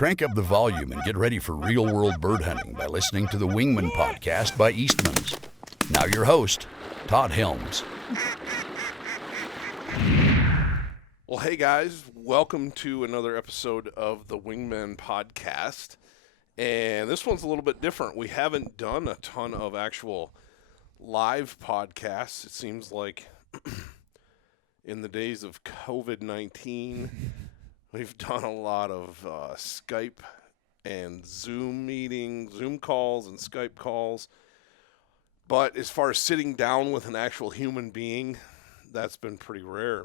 Crank up the volume and get ready for real-world bird hunting by listening to the Wingmen podcast by Eastman's. Now your host, Todd Helms. Well, hey guys, welcome to another episode of the Wingmen podcast. And this one's a little bit different. We haven't done a ton of actual live podcasts. It seems like in the days of COVID-19, we've done a lot of Skype and Zoom meetings, Zoom calls and Skype calls. But as far as sitting down with an actual human being, that's been pretty rare.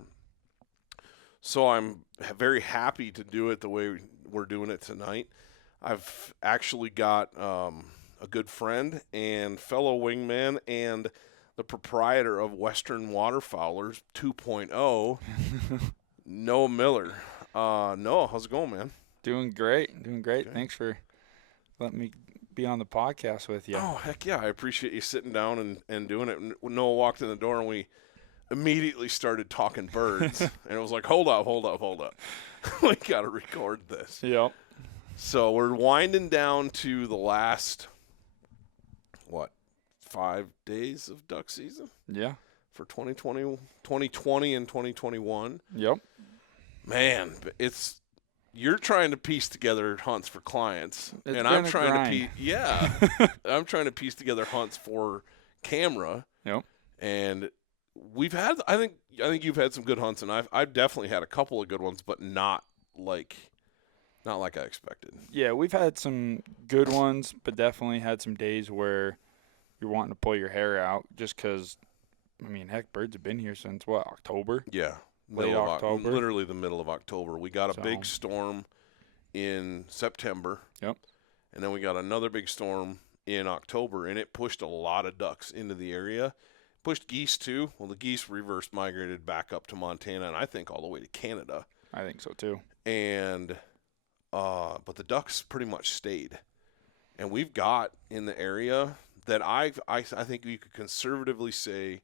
So I'm very happy to do it the way we're doing it tonight. I've actually got a good friend and fellow wingman and the proprietor of Western Waterfowlers 2.0, Noah Miller. Noah, how's it going, man? Doing great. Okay. Thanks for letting me be on the podcast with you. Oh, heck yeah. I appreciate you sitting down and doing it. Noah walked in the door and we immediately started talking birds. And it was like, hold up. We got to record this. Yep. So we're winding down to the last, 5 days of duck season? Yeah. For 2020 and 2021. Yep. Man, you're trying to piece together hunts for clients. It's and been I'm a trying grind. I'm trying to piece together hunts for camera. Yep. And we've had, I think you've had some good hunts, and I've definitely had a couple of good ones, but not like I expected. Yeah, we've had some good ones, but definitely had some days where you're wanting to pull your hair out just because, heck, birds have been here since, October? Yeah. Late October. Literally the middle of October. We got a So- big storm in September. Yep. And then we got another big storm in October, and it pushed a lot of ducks into the area. Pushed geese, too. Well, the geese reverse migrated back up to Montana, and I think all the way to Canada. I think so, too. And but the ducks pretty much stayed. And we've got in the area that I think you could conservatively say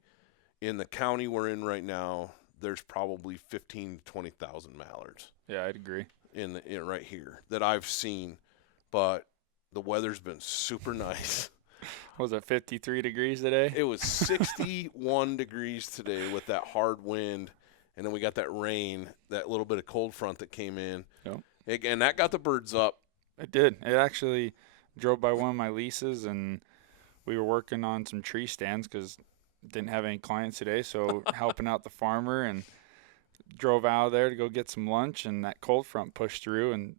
in the county we're in right now, there's probably 15,000 to 20,000 mallards. Yeah, I'd agree. In right here that I've seen, but the weather's been super nice. Was it 53 degrees today? It was 61 degrees today with that hard wind, and then we got that rain, that little bit of cold front that came in. Yep. And that got the birds up. It did. It actually drove by one of my leases, and we were working on some tree stands because didn't have any clients today, so helping out the farmer, and drove out of there to go get some lunch, and that cold front pushed through, and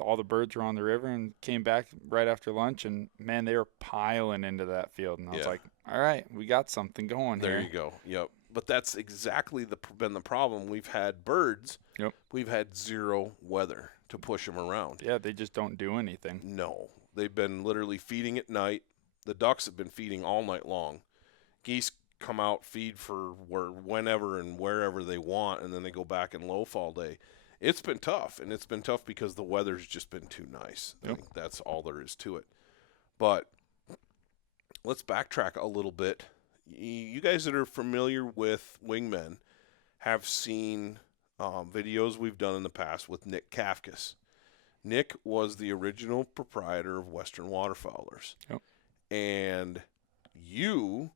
all the birds were on the river, and came back right after lunch, and, man, they were piling into that field. And I was like, all right, we got something going here. There you go. Yep. But that's exactly been the problem. We've had birds. Yep. We've had zero weather to push them around. Yeah, they just don't do anything. No. They've been literally feeding at night. The ducks have been feeding all night long. Geese come out, feed for whenever and wherever they want, and then they go back and loaf all day. It's been tough, and it's been tough because the weather's just been too nice. Yep. I think that's all there is to it. But let's backtrack a little bit. You guys that are familiar with Wingmen have seen videos we've done in the past with Nick Kafkas. Nick was the original proprietor of Western Waterfowlers. Yep. And you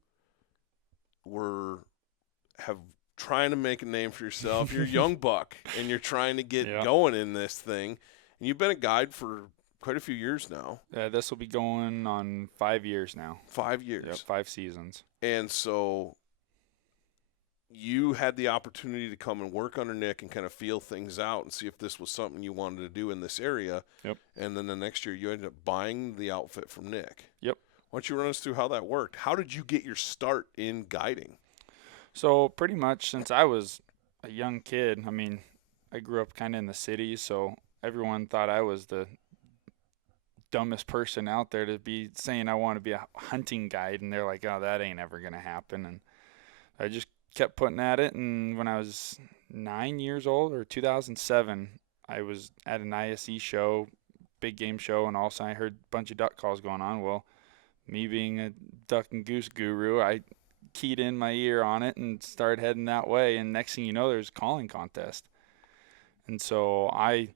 have trying to make a name for yourself. You're a young buck, and you're trying to get going in this thing. And you've been a guide for quite a few years now. This will be going on 5 years now. 5 years. Yep, 5 seasons. And so you had the opportunity to come and work under Nick and kind of feel things out and see if this was something you wanted to do in this area. Yep. And then the next year you ended up buying the outfit from Nick. Yep. Why don't you run us through how that worked? How did you get your start in guiding? So pretty much since I was a young kid, I grew up kind of in the city, so everyone thought I was the dumbest person out there to be saying I want to be a hunting guide, and they're like, oh, that ain't ever going to happen. And I just kept putting at it, and when I was 9 years old, or 2007, I was at an ISE show, big game show, and all of a sudden I heard a bunch of duck calls going on. Well, me being a duck and goose guru, I keyed in my ear on it and started heading that way, and next thing you know, there's a calling contest. And so I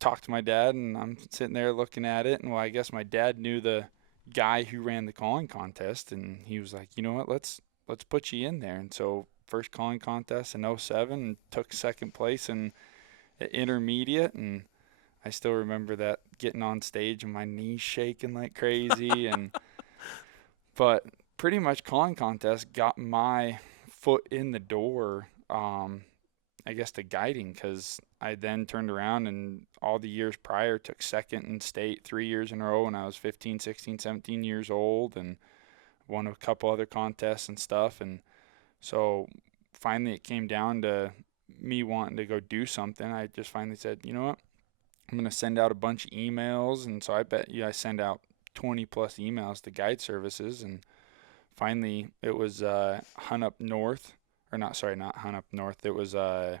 talked to my dad, and I'm sitting there looking at it. And, well, I guess my dad knew the guy who ran the calling contest, and he was like, you know what, let's put you in there. And so first calling contest in '07, and took second place in intermediate. And I still remember that, getting on stage and my knees shaking like crazy. But pretty much calling contest got my foot in the door, I guess, to guiding, because I then turned around and all the years prior took second in state 3 years in a row when I was 15, 16, 17 years old, and won a couple other contests and stuff. And so finally it came down to me wanting to go do something. I just finally said, you know what, I'm going to send out a bunch of emails. And so I bet you I send out 20 plus emails to guide services. And finally it was Hunt Up North, or not, sorry, not Hunt Up North. It was, what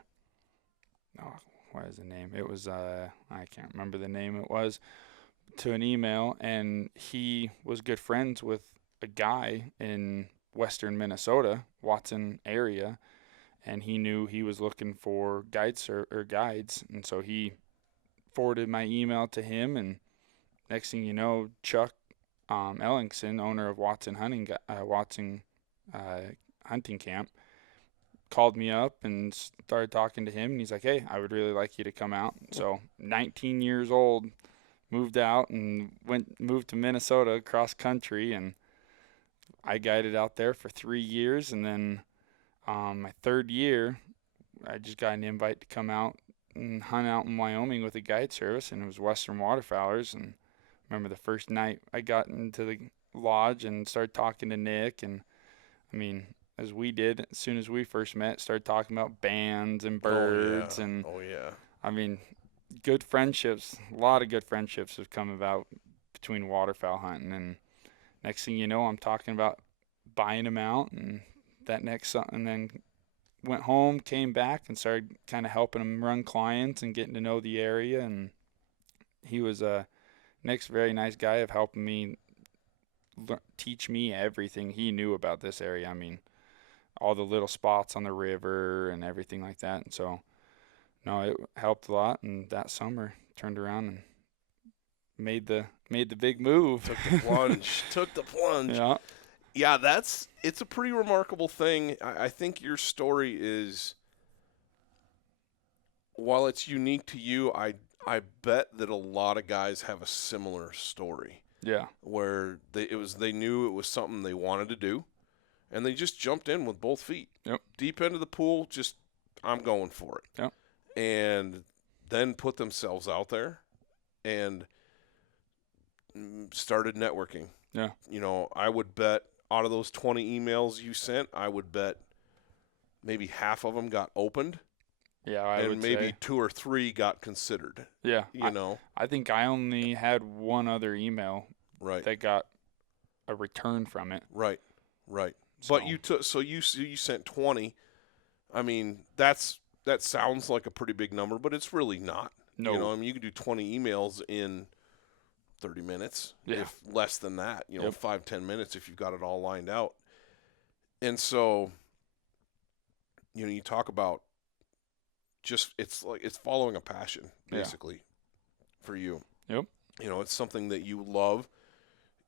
is the name? It was, I can't remember the name it was, to an email. And he was good friends with a guy in western Minnesota, Watson area. And he knew he was looking for guides. And so he forwarded my email to him. And next thing you know, Chuck Ellingson, owner of Watson Hunting Camp, called me up and started talking to him. And he's like, hey, I would really like you to come out. So 19 years old, moved out and moved to Minnesota cross country. And I guided out there for 3 years. And then my third year, I just got an invite to come out and hunt out in Wyoming with a guide service. And it was Western Waterfowlers. And I remember the first night I got into the lodge and started talking to Nick. And I mean, as we did, as soon as we first met, started talking about bands and birds. Oh, yeah. I mean, good friendships, a lot of good friendships have come about between waterfowl hunting. And next thing you know, I'm talking about buying them out. And then went home, came back, and started kind of helping him run clients and getting to know the area. And he was Nick's a very nice guy of helping me teach me everything he knew about this area. I mean, all the little spots on the river and everything like that. And so, no, it helped a lot. And that summer, turned around and made the big move. Took the plunge. Yeah. Yeah, it's a pretty remarkable thing. I think your story is, while it's unique to you, I bet that a lot of guys have a similar story. Yeah. Where they knew it was something they wanted to do, and they just jumped in with both feet. Yep. Deep into the pool, just, I'm going for it. Yep. And then put themselves out there and started networking. Yeah. You know, I would bet out of those 20 emails you sent, I would bet maybe half of them got opened. Yeah, I would maybe say 2 or 3 got considered. Yeah. You know. I think I only had one other email that got a return from it. Right. So. But you sent 20. I mean, that sounds like a pretty big number, but it's really not. No. You know, I mean, you could do 20 emails in 30 minutes, if less than that, 5-10 minutes if you've got it all lined out. And so, you talk about just, it's following a passion, basically, for you. Yep. It's something that you love.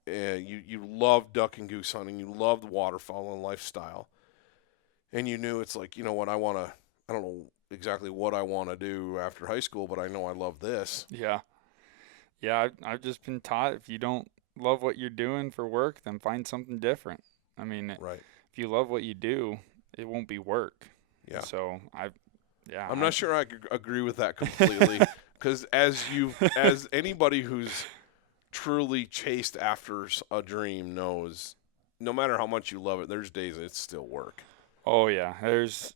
You love duck and goose hunting. You love the waterfowl and lifestyle. And you knew it's like, you know what, I don't know exactly what I want to do after high school, but I know I love this. Yeah. Yeah, I've just been taught, if you don't love what you're doing for work, then find something different. I mean, if you love what you do, it won't be work. Yeah. So I'm not sure I agree with that completely, because as anybody who's truly chased after a dream knows, no matter how much you love it, there's days it's still work. Oh yeah,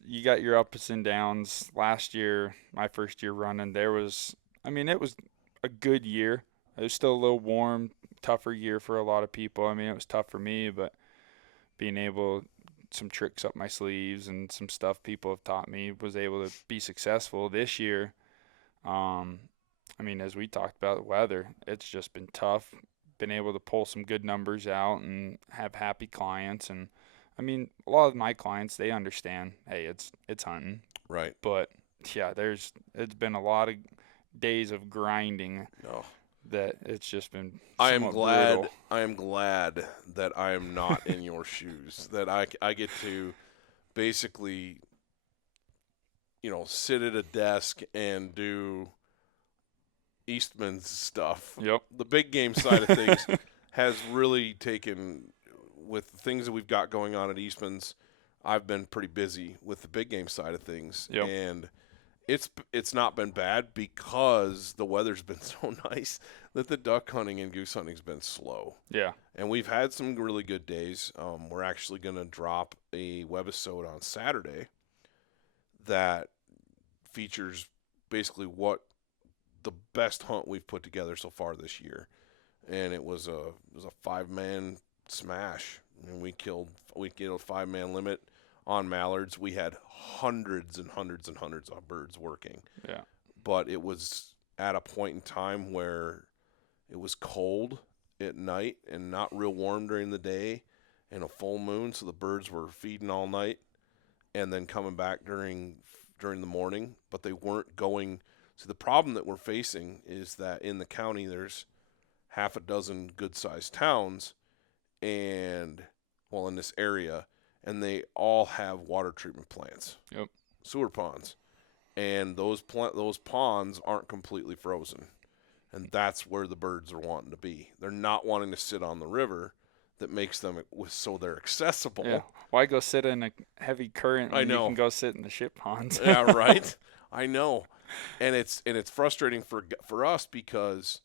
you got your ups and downs. Last year, my first year running, it was a good year. It was still a little warm, tougher year for a lot of people. I mean, it was tough for me, but being able, some tricks up my sleeves and some stuff people have taught me, was able to be successful this year. I mean, as we talked about the weather, it's just been tough. Been able to pull some good numbers out and have happy clients. And I mean, a lot of my clients, they understand, hey, it's hunting. Right. But yeah, it's been a lot of days of grinding No. that it's just been I am glad. brutal. I am glad that I am not in your shoes. That I get to basically, sit at a desk and do Eastman's stuff. Yep. The big game side of things has really taken, with the things that we've got going on at Eastman's, I've been pretty busy with the big game side of things. Yep. And it's not been bad because the weather's been so nice that the duck hunting and goose hunting's been slow. Yeah. And we've had some really good days. We're actually going to drop a webisode on Saturday that features basically what the best hunt we've put together so far this year. And it was a 5-man smash. And we killed a 5-man limit on mallards. We had hundreds and hundreds and hundreds of birds working. Yeah. But it was at a point in time where it was cold at night and not real warm during the day and a full moon, so the birds were feeding all night and then coming back during the morning, but they weren't going. So the problem that we're facing is that in the county there's half a dozen good-sized towns in this area, and they all have water treatment plants. Yep. Sewer ponds. And those ponds aren't completely frozen. And that's where the birds are wanting to be. They're not wanting to sit on the river that makes them so they're accessible. Yeah. Why go sit in a heavy current when I know. you can go sit in the ship ponds? Yeah, right? I know. And it's frustrating for us because,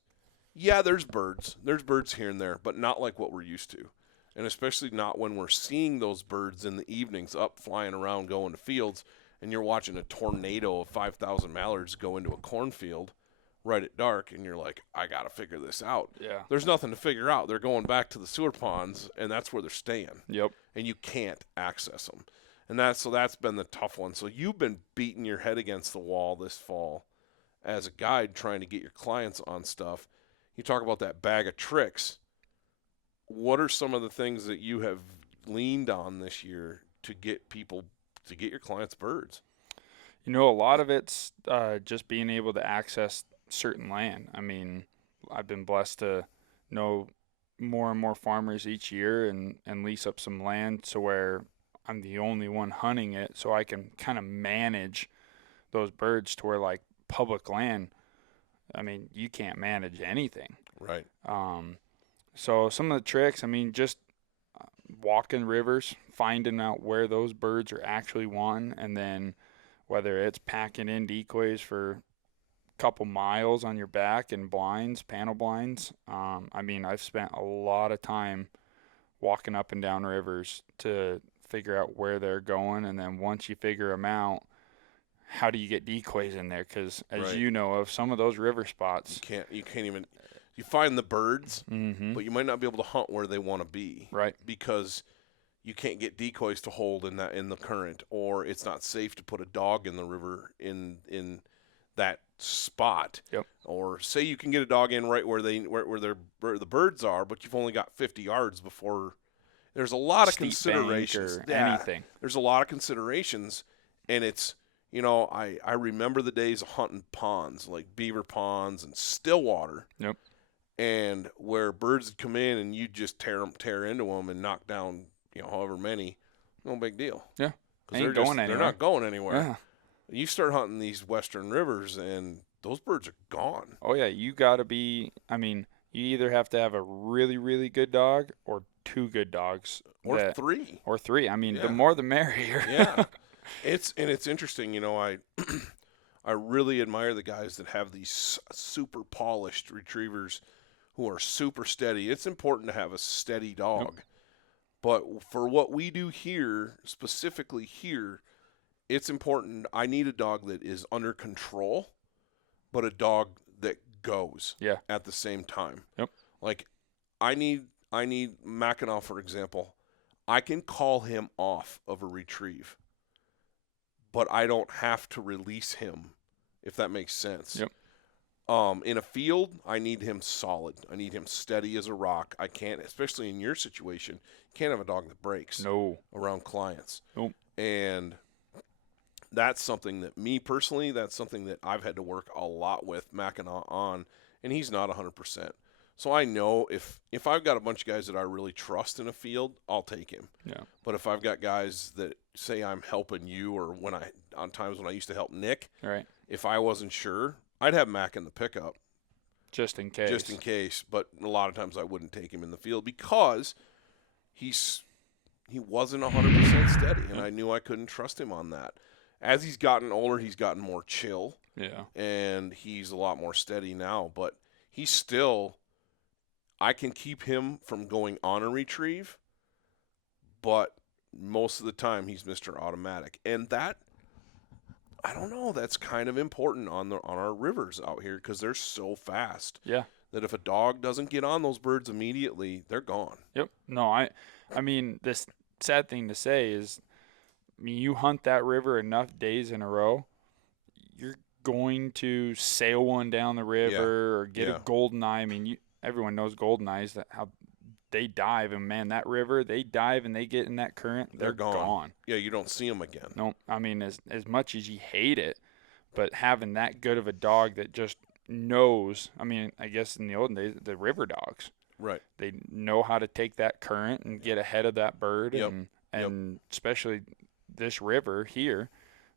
yeah, there's birds. There's birds here and there, but not like what we're used to. And especially not when we're seeing those birds in the evenings up flying around going to fields, and you're watching a tornado of 5,000 mallards go into a cornfield right at dark, and you're like, I got to figure this out. Yeah. There's nothing to figure out. They're going back to the sewer ponds, and that's where they're staying. Yep. And you can't access them. And that's been the tough one. So you've been beating your head against the wall this fall as a guide trying to get your clients on stuff. You talk about that bag of tricks. What are some of the things that you have leaned on this year to get your clients birds? A lot of it's just being able to access certain land. I mean, I've been blessed to know more and more farmers each year and lease up some land to where I'm the only one hunting it, so I can kind of manage those birds to where, like, public land, I mean, you can't manage anything. Right. So some of the tricks, I mean, just walking rivers, finding out where those birds are actually wanting, and then whether it's packing in decoys for a couple miles on your back and blinds, panel blinds. I mean, I've spent a lot of time walking up and down rivers to figure out where they're going, and then once you figure them out, how do you get decoys in there? Because as you know, of some of those river spots, you can't even. You find the birds, mm-hmm. but you might not be able to hunt where they want to be. Right. Because you can't get decoys to hold in the current, or it's not safe to put a dog in the river in that spot. Yep. Or say you can get a dog in right where the birds are, but you've only got 50 yards before. There's a lot of Steep considerations. bank or anything. There's a lot of considerations, and it's. I remember the days of hunting ponds, like beaver ponds and Stillwater. Yep. And where birds would come in and you just tear into them and knock down, however many, no big deal. Yeah. Because they're not going anywhere. Yeah. You start hunting these western rivers and those birds are gone. Oh, yeah. You got to be, I mean, you either have to have a really, really good dog or two good dogs. Or three. Or three. I mean, Yeah. the more the merrier. Yeah. It's interesting, I really admire the guys that have these super polished retrievers who are super steady. It's important to have a steady dog. Yep. But for what we do here, specifically here, it's important. I need a dog that is under control, but a dog that goes at the same time. Yep. Like I need Mackinac, for example. I can call him off of a retrieve, but I don't have to release him, if that makes sense. Yep. In a field, I need him solid. I need him steady as a rock. I can't, especially in your situation, you can't have a dog that breaks. No. Around clients. Nope. And that's something that me personally, that's something that I've had to work a lot with Mackinac on, and he's not 100%. So I know if I've got a bunch of guys that I really trust in a field, I'll take him. Yeah. But if I've got guys that say I'm helping you, or on times when I used to help Nick, Right. if I wasn't sure, I'd have Mac in the pickup. Just in case. But a lot of times I wouldn't take him in the field because he wasn't 100% steady, and I knew I couldn't trust him on that. As he's gotten older, he's gotten more chill. Yeah. And he's a lot more steady now, but he's still, I can keep him from going on a retrieve, but most of the time he's Mr. Automatic. And that, I don't know, that's kind of important on our rivers out here because they're so fast. Yeah. That if a dog doesn't get on those birds immediately, they're gone. Yep. No, I mean, this sad thing to say is, I mean, you hunt that river enough days in a row, you're going to sail one down the river or get a golden eye. I mean, everyone knows golden eyes, how they dive, and man, that river, they dive and they get in that current, they're gone. Yeah, you don't see them again. No, I mean, as much as you hate it, but having that good of a dog that just knows, I mean, I guess in the olden days, the river dogs. Right. They know how to take that current and get ahead of that bird, Yep. and especially this river here,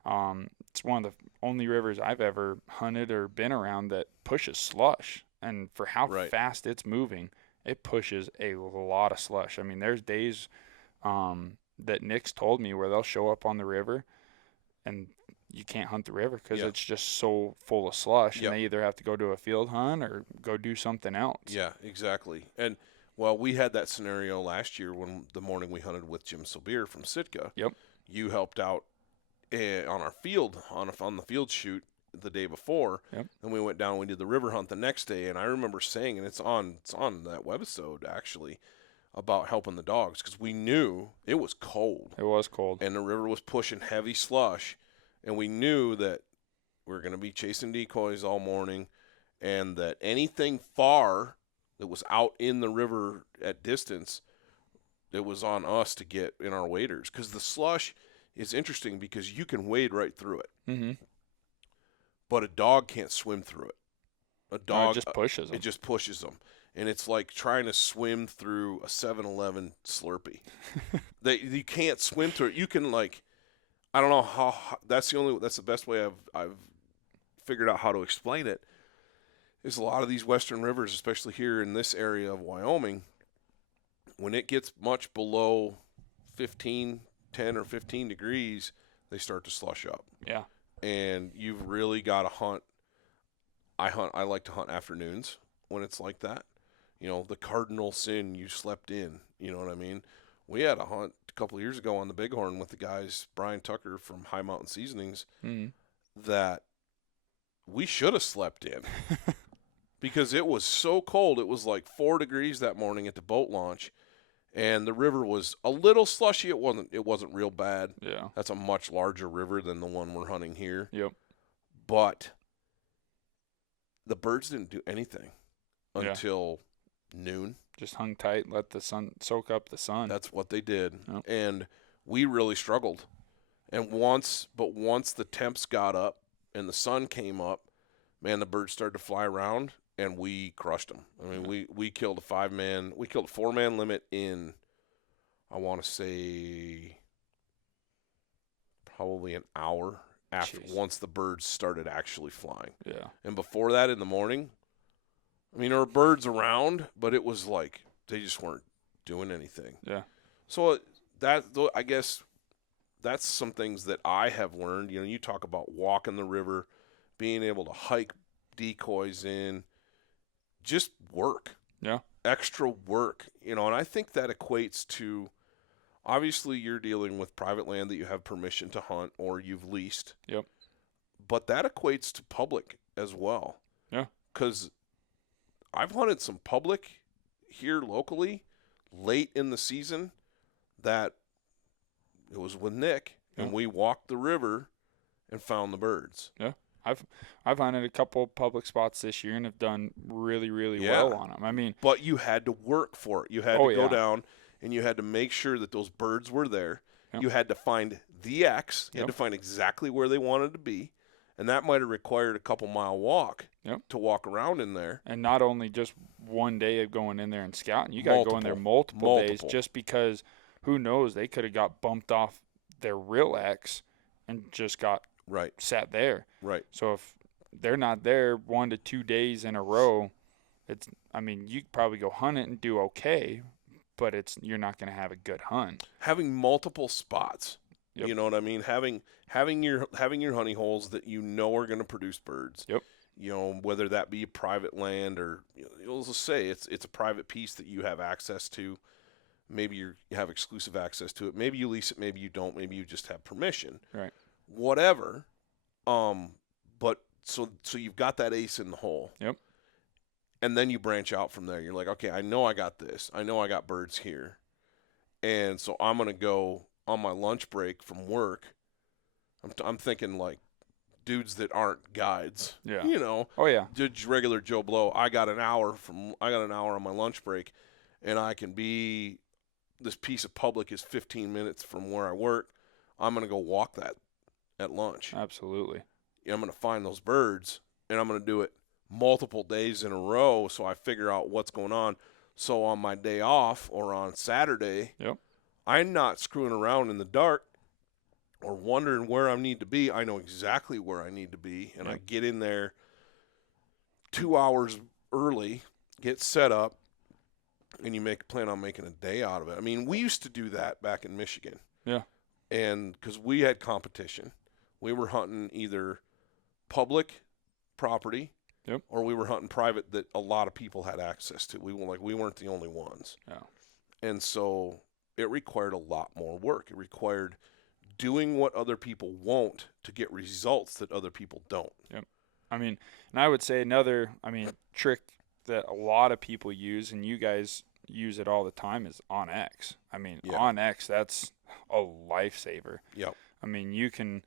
it's one of the only rivers I've ever hunted or been around that pushes slush. And for how fast it's moving, it pushes a lot of slush. I mean, there's days that Nick's told me where they'll show up on the river and you can't hunt the river because it's just so full of slush, and they either have to go to a field hunt or go do something else. Yeah, exactly. And, well, we had that scenario last year when the morning we hunted with Jim Sobir from Sitka. Yep. You helped out on our field, on the field shoot the day before. Yep. Then we went down and we did the river hunt the next day, and I remember saying, and it's on that webisode actually, about helping the dogs because we knew it was cold. It was cold. And the river was pushing heavy slush, and we knew that we were going to be chasing decoys all morning, and that anything far that was out in the river at distance, it was on us to get in our waders. Because the slush is interesting because you can wade right through it. Mm-hmm. But a dog can't swim through it. A dog it just pushes them. It just pushes them. And it's like trying to swim through a 7-Eleven Slurpee. You can't swim through it. You can, like, I don't know how, that's the best way I've figured out how to explain it, is a lot of these western rivers, especially here in this area of Wyoming, when it gets much below 10 or 15 degrees, they start to slush up. Yeah. And you've really got to hunt. I like to hunt afternoons when it's like that. You know, the cardinal sin, you slept in. You know what I mean? We had a hunt a couple of years ago on the Bighorn with the guys, Brian Tucker from High Mountain Seasonings, that we should have slept in because it was so cold. It was like 4 degrees that morning at the boat launch, and the river was a little slushy. It wasn't real bad. Yeah. That's a much larger river than the one we're hunting here. Yep. But the birds didn't do anything until noon. Just hung tight, let the sun soak up the sun. That's what they did. Yep. And we really struggled. And once the temps got up and the sun came up, man, the birds started to fly around and we crushed them. I mean, we killed a 4-man limit in, I want to say, probably an hour after once the birds started actually flying. Yeah. And before that in the morning, I mean, there were birds around, but it was like they just weren't doing anything. Yeah. So I guess that's some things that I have learned. You know, you talk about walking the river, being able to hike decoys in, just work. Yeah. Extra work, you know, and I think that equates to, obviously you're dealing with private land that you have permission to hunt or you've leased. Yep. But that equates to public as well. Yeah. Because I've hunted some public here locally late in the season that it was with Nick, and we walked the river and found the birds. Yeah. I've hunted a couple public spots this year and have done really, really well on them. I mean, but you had to work for it. You had to go down and you had to make sure that those birds were there. Yep. You had to find the X. You had to find exactly where they wanted to be. And that might have required a couple-mile walk to walk around in there. And not only just one day of going in there and scouting. You got to go in there multiple days just because who knows, they could have got bumped off their real X and just got sat there. Right. So if they're not there 1 to 2 days in a row, you could probably go hunt it and do okay, but you're not going to have a good hunt. Having multiple spots. Yep. You know what I mean? Having your honey holes that you know are going to produce birds. Yep. You know, whether that be private land or let's just say it's a private piece that you have access to. Maybe you have exclusive access to it. Maybe you lease it. Maybe you don't. Maybe you just have permission. Right. Whatever. But so you've got that ace in the hole. Yep. And then you branch out from there. You're like, okay, I know I got this. I know I got birds here, and so I'm gonna go on my lunch break from work. I'm thinking like dudes that aren't guides. Yeah. You know. Oh yeah. Just regular Joe Blow. I got an hour on my lunch break, and I can be. This piece of public is 15 minutes from where I work. I'm gonna go walk that at lunch. Absolutely. I'm gonna find those birds, and I'm gonna do it multiple days in a row, so I figure out what's going on. So on my day off or on Saturday, I'm not screwing around in the dark or wondering where I need to be. I know exactly where I need to be, and I get in there 2 hours early, get set up, and you plan on making a day out of it. I mean, we used to do that back in Michigan. Yeah. And because we had competition, we were hunting either public property or we were hunting private that a lot of people had access to. We weren't the only ones. Yeah. And so it required a lot more work. It required doing what other people won't to get results that other people don't. Yep. And I would say another, trick that a lot of people use, and you guys use it all the time, is on X. On X, that's a lifesaver. Yep. You can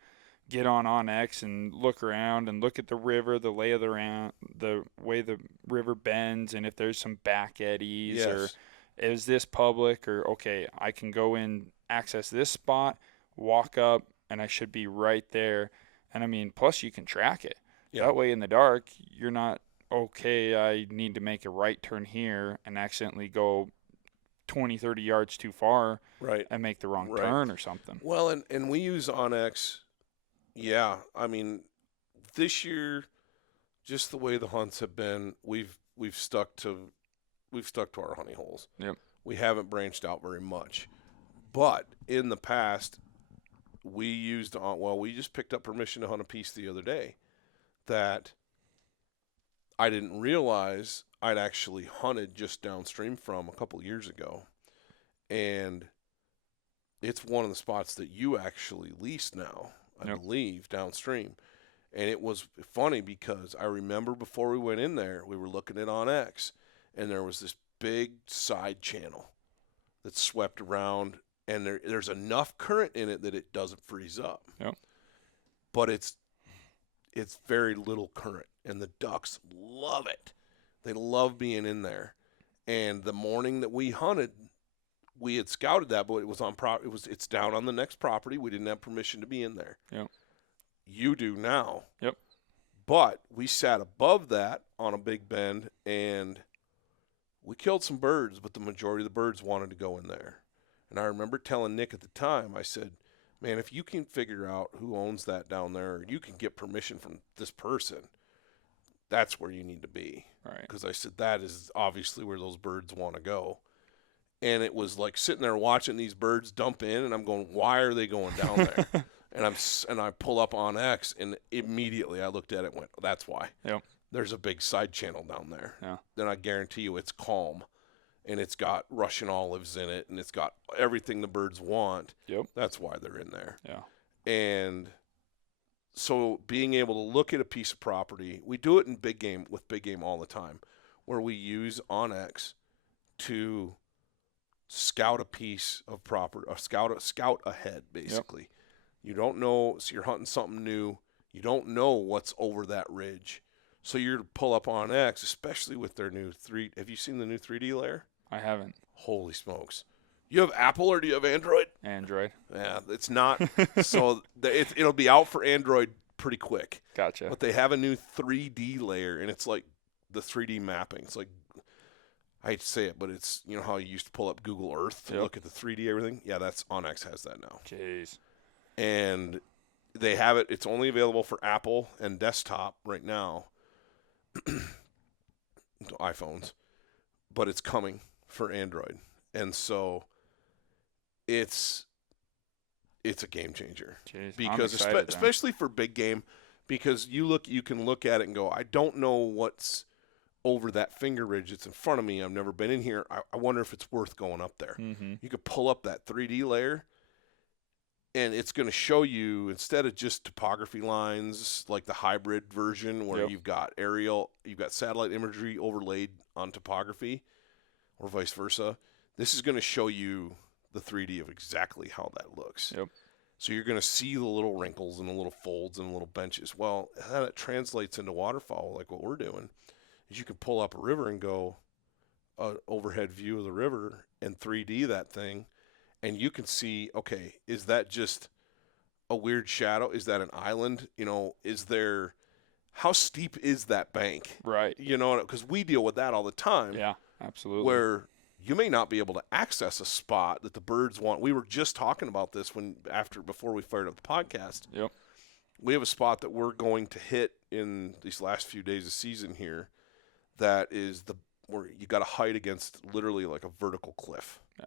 get on X and look around and look at the river, the lay of the way the river bends, and if there's some back eddies or is this public, or okay, I can go in, access this spot, walk up, and I should be right there. And plus you can track it. Yep. That way in the dark, you're not, okay, I need to make a right turn here and accidentally go 20, 30 yards too far and make the wrong turn or something. Well, and we use OnX. Yeah, this year, just the way the hunts have been, we've stuck to our honey holes. Yep. We haven't branched out very much, but in the past, we just picked up permission to hunt a piece the other day that I didn't realize I'd actually hunted just downstream from a couple years ago, and it's one of the spots that you actually lease now. I believe, downstream. And it was funny because I remember before we went in there, we were looking at OnX, and there was this big side channel that swept around, and there's enough current in it that it doesn't freeze up. Yep. But it's very little current, and the ducks love it. They love being in there. And the morning that we hunted, we had scouted that, but it was it's down on the next property. We didn't have permission to be in there. Yep. You do now. Yep. But we sat above that on a big bend, and we killed some birds, but the majority of the birds wanted to go in there. And I remember telling Nick at the time, I said, man, if you can figure out who owns that down there, or you can get permission from this person, that's where you need to be. Right. Because I said, that is obviously where those birds want to go. And it was like sitting there watching these birds dump in, and I'm going, why are they going down there? and I pull up OnX, and immediately I looked at it and went, that's why. Yep. There's a big side channel down there. Yeah. Then I guarantee you it's calm, and it's got Russian olives in it, and it's got everything the birds want. Yep. That's why they're in there. Yeah. And so being able to look at a piece of property, we do it in big game all the time, where we use OnX to scout a piece of property, or scout ahead, basically. Yep. You don't know, so you're hunting something new. You don't know what's over that ridge. So you're to pull up OnX, especially with their new have you seen the new 3D layer? I haven't. Holy smokes. You have Apple or do you have Android? Android. Yeah, it's not. So it'll be out for Android pretty quick. Gotcha. But they have a new 3D layer, and it's like the 3D mapping. It's like, I hate to say it, but it's, you know how you used to pull up Google Earth to look at the 3D everything? Yeah, that's Onyx has that now. Jeez. And they have it. It's only available for Apple and desktop right now, iPhones, but it's coming for Android. And so it's a game changer. Jeez, because especially for big game, because you can look at it and go, I don't know what's over that finger ridge that's in front of me. I've never been in here. I wonder if it's worth going up there. Mm-hmm. You could pull up that 3D layer, and it's going to show you, instead of just topography lines like the hybrid version where you've got satellite imagery overlaid on topography, or vice versa. This is going to show you the 3D of exactly how that looks. Yep. So you're going to see the little wrinkles and the little folds and the little benches. Well, how that translates into waterfowl, like what we're doing, is you can pull up a river and go overhead view of the river and 3D that thing, and you can see, okay, is that just a weird shadow? Is that an island? You know, how steep is that bank? Right. You know, because we deal with that all the time. Yeah, absolutely. Where you may not be able to access a spot that the birds want. We were just talking about this before we fired up the podcast. Yep. We have a spot that we're going to hit in these last few days of season here. That is where you got to hide against literally like a vertical cliff. Yeah.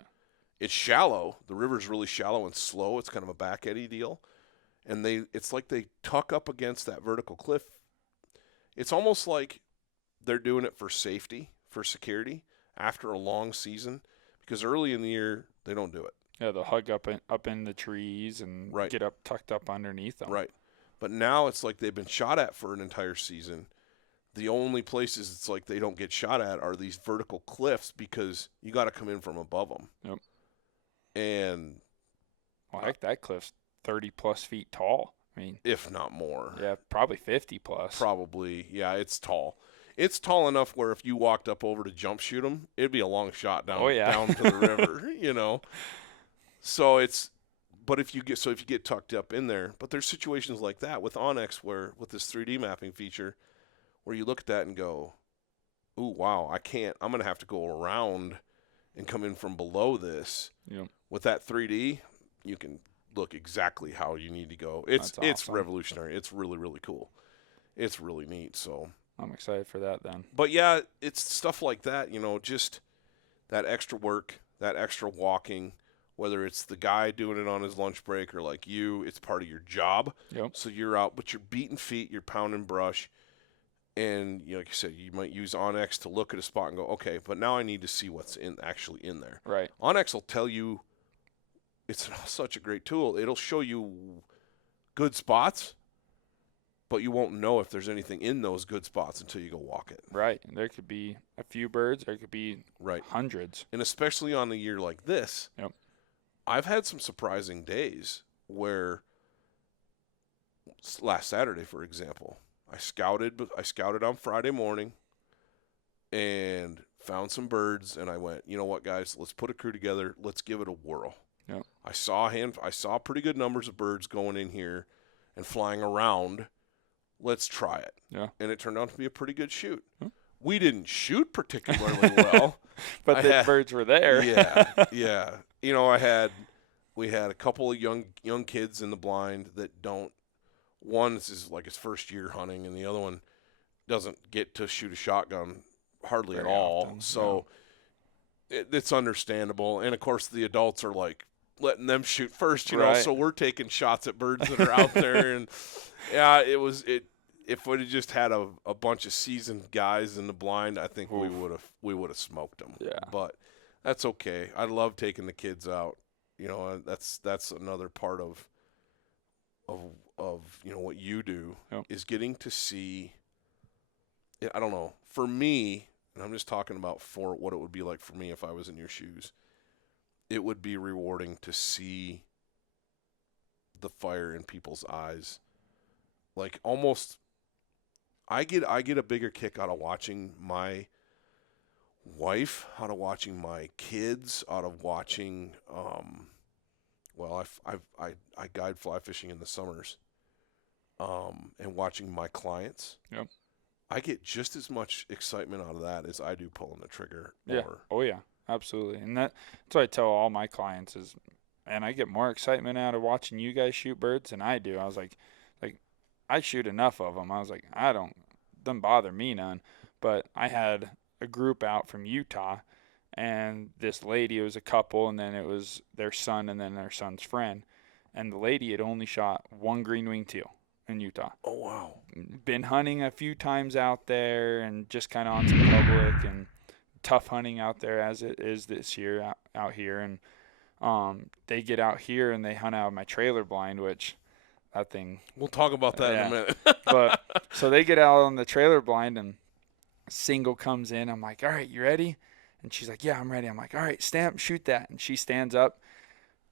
It's shallow. The river's really shallow and slow. It's kind of a back eddy deal, and it's like they tuck up against that vertical cliff. It's almost like they're doing it for safety, for security, after a long season, because early in the year they don't do it. Yeah, they'll hug up in the trees and get tucked up underneath them. Right. But now it's like they've been shot at for an entire season. The only places it's like they don't get shot at are these vertical cliffs, because you got to come in from above them. Yep. And heck, that cliff's 30+ feet tall. I mean, if not more. Yeah, probably 50+. Probably. Yeah, it's tall. It's tall enough where if you walked up over to jump shoot them, it'd be a long shot down to the river, you know. So if you get tucked up in there, but there's situations like that with Onyx with this 3D mapping feature, where you look at that and go, ooh, wow, I'm going to have to go around and come in from below this. Yep. With that 3D, you can look exactly how you need to go. It's revolutionary. It's really, really cool. It's really neat. So I'm excited for that then. But yeah, it's stuff like that, you know, just that extra work, that extra walking, whether it's the guy doing it on his lunch break or like you, it's part of your job. Yep. So you're out, but you're beating feet, you're pounding brush. And, you know, like you said, you might use Onyx to look at a spot and go, okay, but now I need to see what's actually in there. Right. Onyx will tell you, it's such a great tool. It'll show you good spots, but you won't know if there's anything in those good spots until you go walk it. Right. There could be a few birds. There could be hundreds. And especially on a year like this, yep. I've had some surprising days where last Saturday, for example, I scouted on Friday morning and found some birds, and I went, you know what, guys, let's put a crew together. Let's give it a whirl. Yep. I saw pretty good numbers of birds going in here and flying around. Let's try it. Yeah. And it turned out to be a pretty good shoot. We didn't shoot particularly well. But the birds were there. Yeah. You know, we had a couple of young kids in the blind that don't. One is like his first year hunting, and the other one doesn't get to shoot a shotgun hardly Very at all. often, so it's understandable. And, of course, the adults are, like, letting them shoot first, you know. So we're taking shots at birds that are out there. And, yeah, if we'd have just had a bunch of seasoned guys in the blind, I think we would have smoked them. Yeah. But that's okay. I love taking the kids out. You know, that's another part of you know what you do is getting to see. I don't know, for me, and I'm just talking about for what it would be like for me if I was in your shoes. It would be rewarding to see the fire in people's eyes. Like almost, I get a bigger kick out of watching my wife, out of watching my kids, out of watching. I guide fly fishing in the summers, and watching my clients. Yep. I get just as much excitement out of that as I do pulling the trigger. Yeah. Oh yeah, absolutely. And that's what I tell all my clients is, and I get more excitement out of watching you guys shoot birds than I do. I was like I shoot enough of them. I was like, doesn't bother me none. But I had a group out from Utah, and this lady, it was a couple, and then it was their son and then their son's friend. And the lady had only shot one green-winged teal in Utah. Oh, wow. Been hunting a few times out there and just kind of on some public and tough hunting out there as it is this year out here. And they get out here and they hunt out of my trailer blind, which that thing. We'll talk about that in a minute. But so they get out on the trailer blind and single comes in. I'm like, all right, you ready? And she's like, yeah, I'm ready. I'm like, all right, shoot that. And she stands up,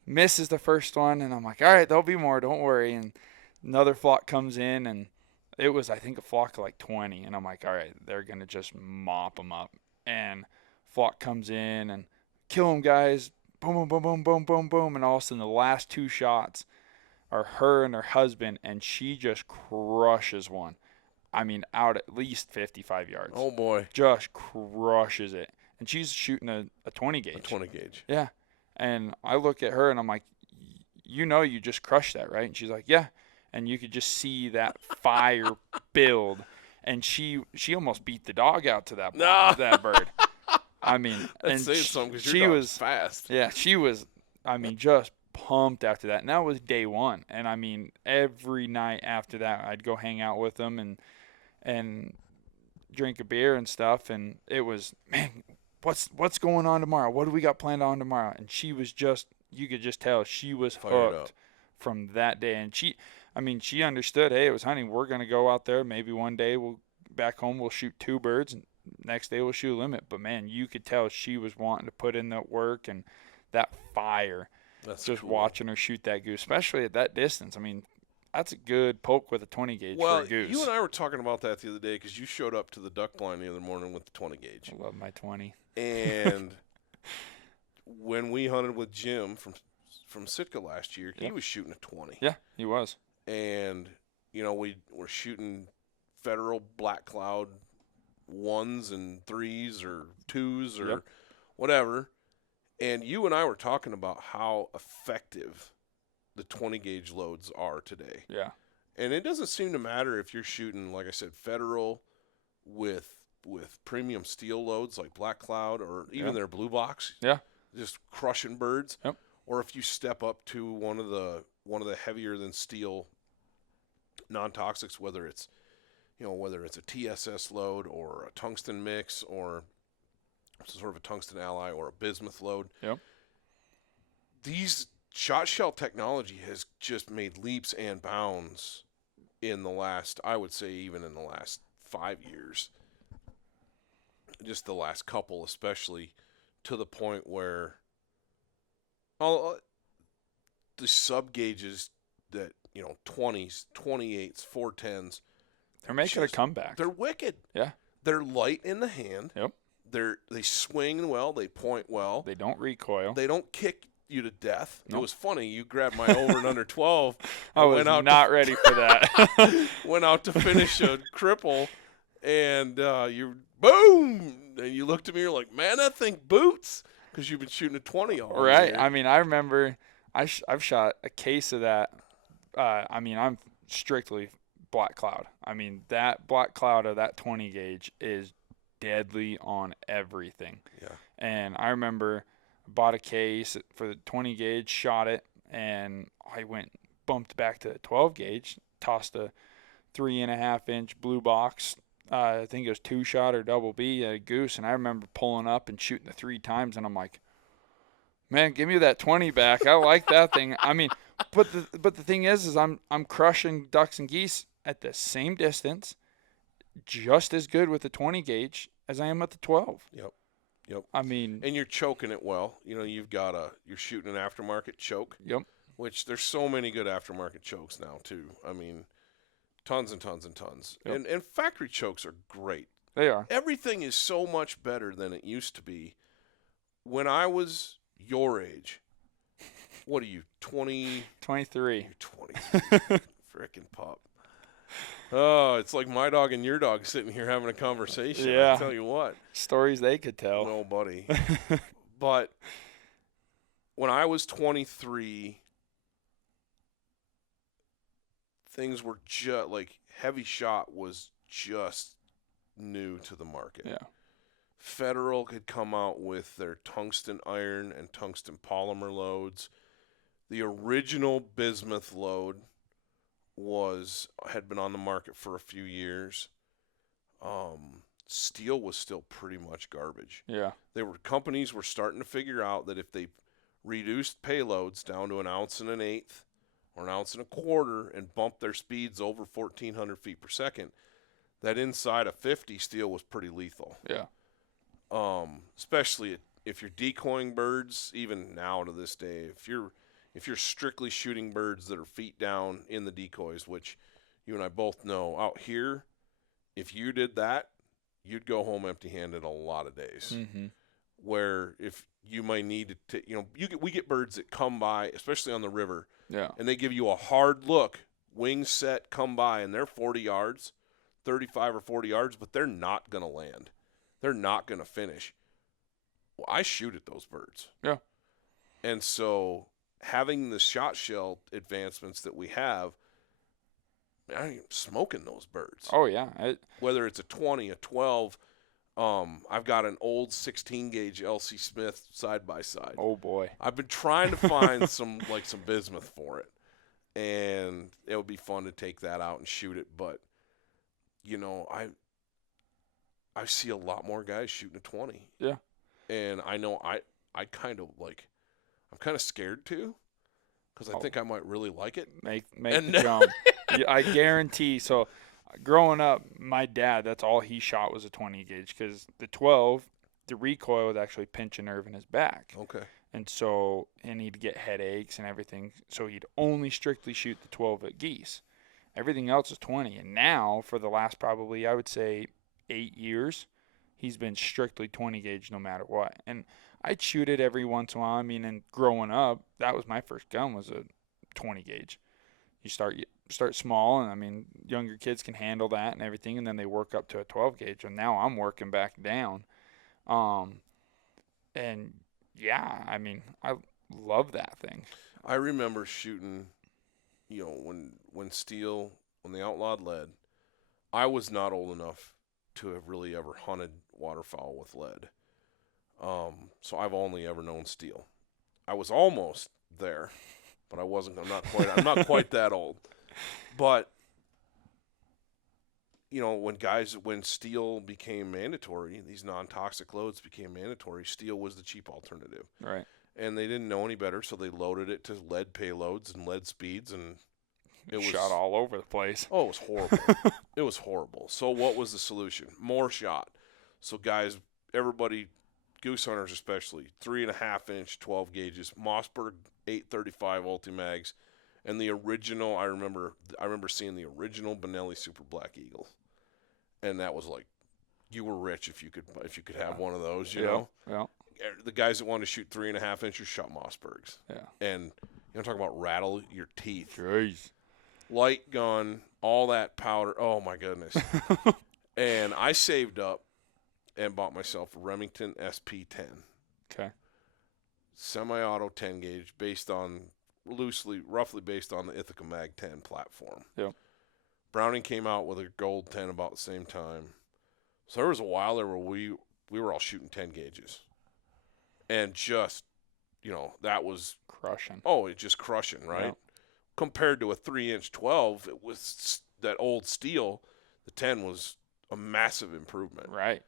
misses the first one. And I'm like, all right, there'll be more. Don't worry. And another flock comes in, and it was, I think, a flock of like 20. And I'm like, all right, they're going to just mop them up. And flock comes in and kill them, guys. Boom, boom, boom, boom, boom, boom, boom. And all of a sudden, the last two shots are her and her husband, and she just crushes one. I mean, out at least 55 yards. Oh, boy. Just crushes it. And she's shooting a 20 gauge. A 20 gauge. Yeah. And I look at her, and I'm like, you just crushed that, right? And she's like, yeah. And you could just see that fire build. And she almost beat the dog out to that bird. I mean, that's saying something because she was fast. Yeah, she was, just pumped after that. And that was day one. And I mean, every night after that, I'd go hang out with them and drink a beer and stuff. And it was, man, what's going on tomorrow? What do we got planned on tomorrow? And she was you could just tell she was hooked from that day. And she understood, hey, it was hunting. We're going to go out there. Maybe one day back home we'll shoot 2 birds, and next day we'll shoot a limit. But man, you could tell she was wanting to put in that work and that fire. That's just cool. Watching her shoot that goose, especially at that distance. I mean, that's a good poke with a 20 gauge for a goose. Well, you and I were talking about that the other day because you showed up to the duck blind the other morning with the 20 gauge. I love my 20. And when we hunted with Jim from Sitka last year, he was shooting a 20. Yeah, he was. And, we were shooting federal black cloud 1s and 3s or 2s or whatever. And you and I were talking about how effective the 20 gauge loads are today. Yeah. And it doesn't seem to matter if you're shooting, like I said, federal with premium steel loads like black cloud or even their blue box. Yeah. Just crushing birds. Yep. Or if you step up to one of the heavier than steel non-toxics, whether it's a TSS load or a tungsten mix or sort of a tungsten alloy or a bismuth load. Yep. These shot shell technology has just made leaps and bounds in the last, I would say even in the last 5 years. Just the last couple especially, to the point where the sub gauges that, 20s, 28s, 410s. They're making a comeback. They're wicked. Yeah. They're light in the hand. Yep. They swing well. They point well. They don't recoil. They don't kick you to death. Nope. It was funny. You grabbed my over and under 12. I was not ready for that. Went out to finish a cripple, and you boom, and you looked at me. You're like, man, that thing boots, because you've been shooting a 20 all right. year. I mean, I remember I've shot a case of that. I'm strictly black cloud. I mean, that black cloud of that 20 gauge is deadly on everything. Yeah. And I remember bought a case for the 20 gauge, shot it, and I bumped back to the 12 gauge, tossed a 3.5 inch blue box. I think it was 2-shot or double B, a goose. And I remember pulling up and shooting the 3 times, and I'm like, man, give me that 20 back. I like that thing. I mean, but the thing is I'm crushing ducks and geese at the same distance, just as good with the 20 gauge as I am with the 12. Yep. I mean, and you're choking it well. You're shooting an aftermarket choke. Yep. Which there's so many good aftermarket chokes now too. I mean, tons and tons and tons. Yep. And factory chokes are great. They are. Everything is so much better than it used to be. When I was your age, what are you, 20? 23. You're 20. Frickin' pup. Oh, it's like my dog and your dog sitting here having a conversation. Yeah. I tell you what. Stories they could tell. No, buddy. But when I was 23, things were just like heavy shot was just new to the market. Yeah. Federal had come out with their tungsten iron and tungsten polymer loads. The original bismuth load had been on the market for a few years. Steel was still pretty much garbage. Yeah. Companies were starting to figure out that if they reduced payloads down to 1 ounce and 1/8 or 1 ounce and 1/4 and bumped their speeds over 1,400 feet per second, that inside of 50 steel was pretty lethal. Yeah. Especially if you're decoying birds, even now to this day, if you're strictly shooting birds that are feet down in the decoys, which you and I both know out here, if you did that, you'd go home empty-handed a lot of days. Mm-hmm. Where if you might need to, we get birds that come by, especially on the river, Yeah. and they give you a hard look, wings set, come by, and they're 40 yards, 35 or 40 yards, but they're not going to land. They're not going to finish. Well, I shoot at those birds. Yeah. And so having the shot shell advancements that we have, I'm smoking those birds. Oh, yeah. Whether it's a 20, a 12, I've got an old 16 gauge LC Smith side by side. Oh boy. I've been trying to find some bismuth for it, and it would be fun to take that out and shoot it. But I see a lot more guys shooting a 20. Yeah. And I know I kind of I'm kind of scared too, because I think I might really like it. Make the jump. I guarantee. So, growing up, my dad, that's all he shot was a 20 gauge, because the 12, the recoil would actually pinch a nerve in his back. Okay. And he'd get headaches and everything. So he'd only strictly shoot the 12 at geese. Everything else is 20. And now, for the last probably, I would say, 8 years, he's been strictly 20 gauge no matter what. And I'd shoot it every once in a while. I mean, and growing up, that was my first gun, was a 20 gauge. You start small, and I mean, younger kids can handle that and everything, and then they work up to a 12 gauge. And now I'm working back down. And yeah, I mean, I love that thing. I remember shooting, when they outlawed lead, I was not old enough to have really ever hunted waterfowl with lead. So I've only ever known steel. I was almost there, but I'm not quite that old. But when steel became mandatory, these non-toxic loads became mandatory, steel was the cheap alternative. Right. And they didn't know any better, so they loaded it to lead payloads and lead speeds, and it was shot all over the place. Oh, it was horrible. It was horrible. So what was the solution? More shot. So guys, everybody, goose hunters especially, 3.5-inch 12 gauges, Mossberg 835 Ultimags, and the original. I remember seeing the original Benelli Super Black Eagle, and that was like, you were rich if you could have one of those. You know. Yeah. The guys that wanted to shoot 3.5 inches shot Mossbergs. Yeah. And talk about rattle your teeth. Jeez. Light gun, all that powder. Oh my goodness. And I saved up and bought myself a Remington SP10. Okay. Semi-auto 10 gauge, roughly based on the Ithaca Mag 10 platform. Yep. Browning came out with a gold 10 about the same time. So there was a while there where we were all shooting 10 gauges. And just, that was crushing. Oh, it's just crushing, right? Yep. Compared to a 3-inch 12, it was that old steel. The 10 was a massive improvement. Right.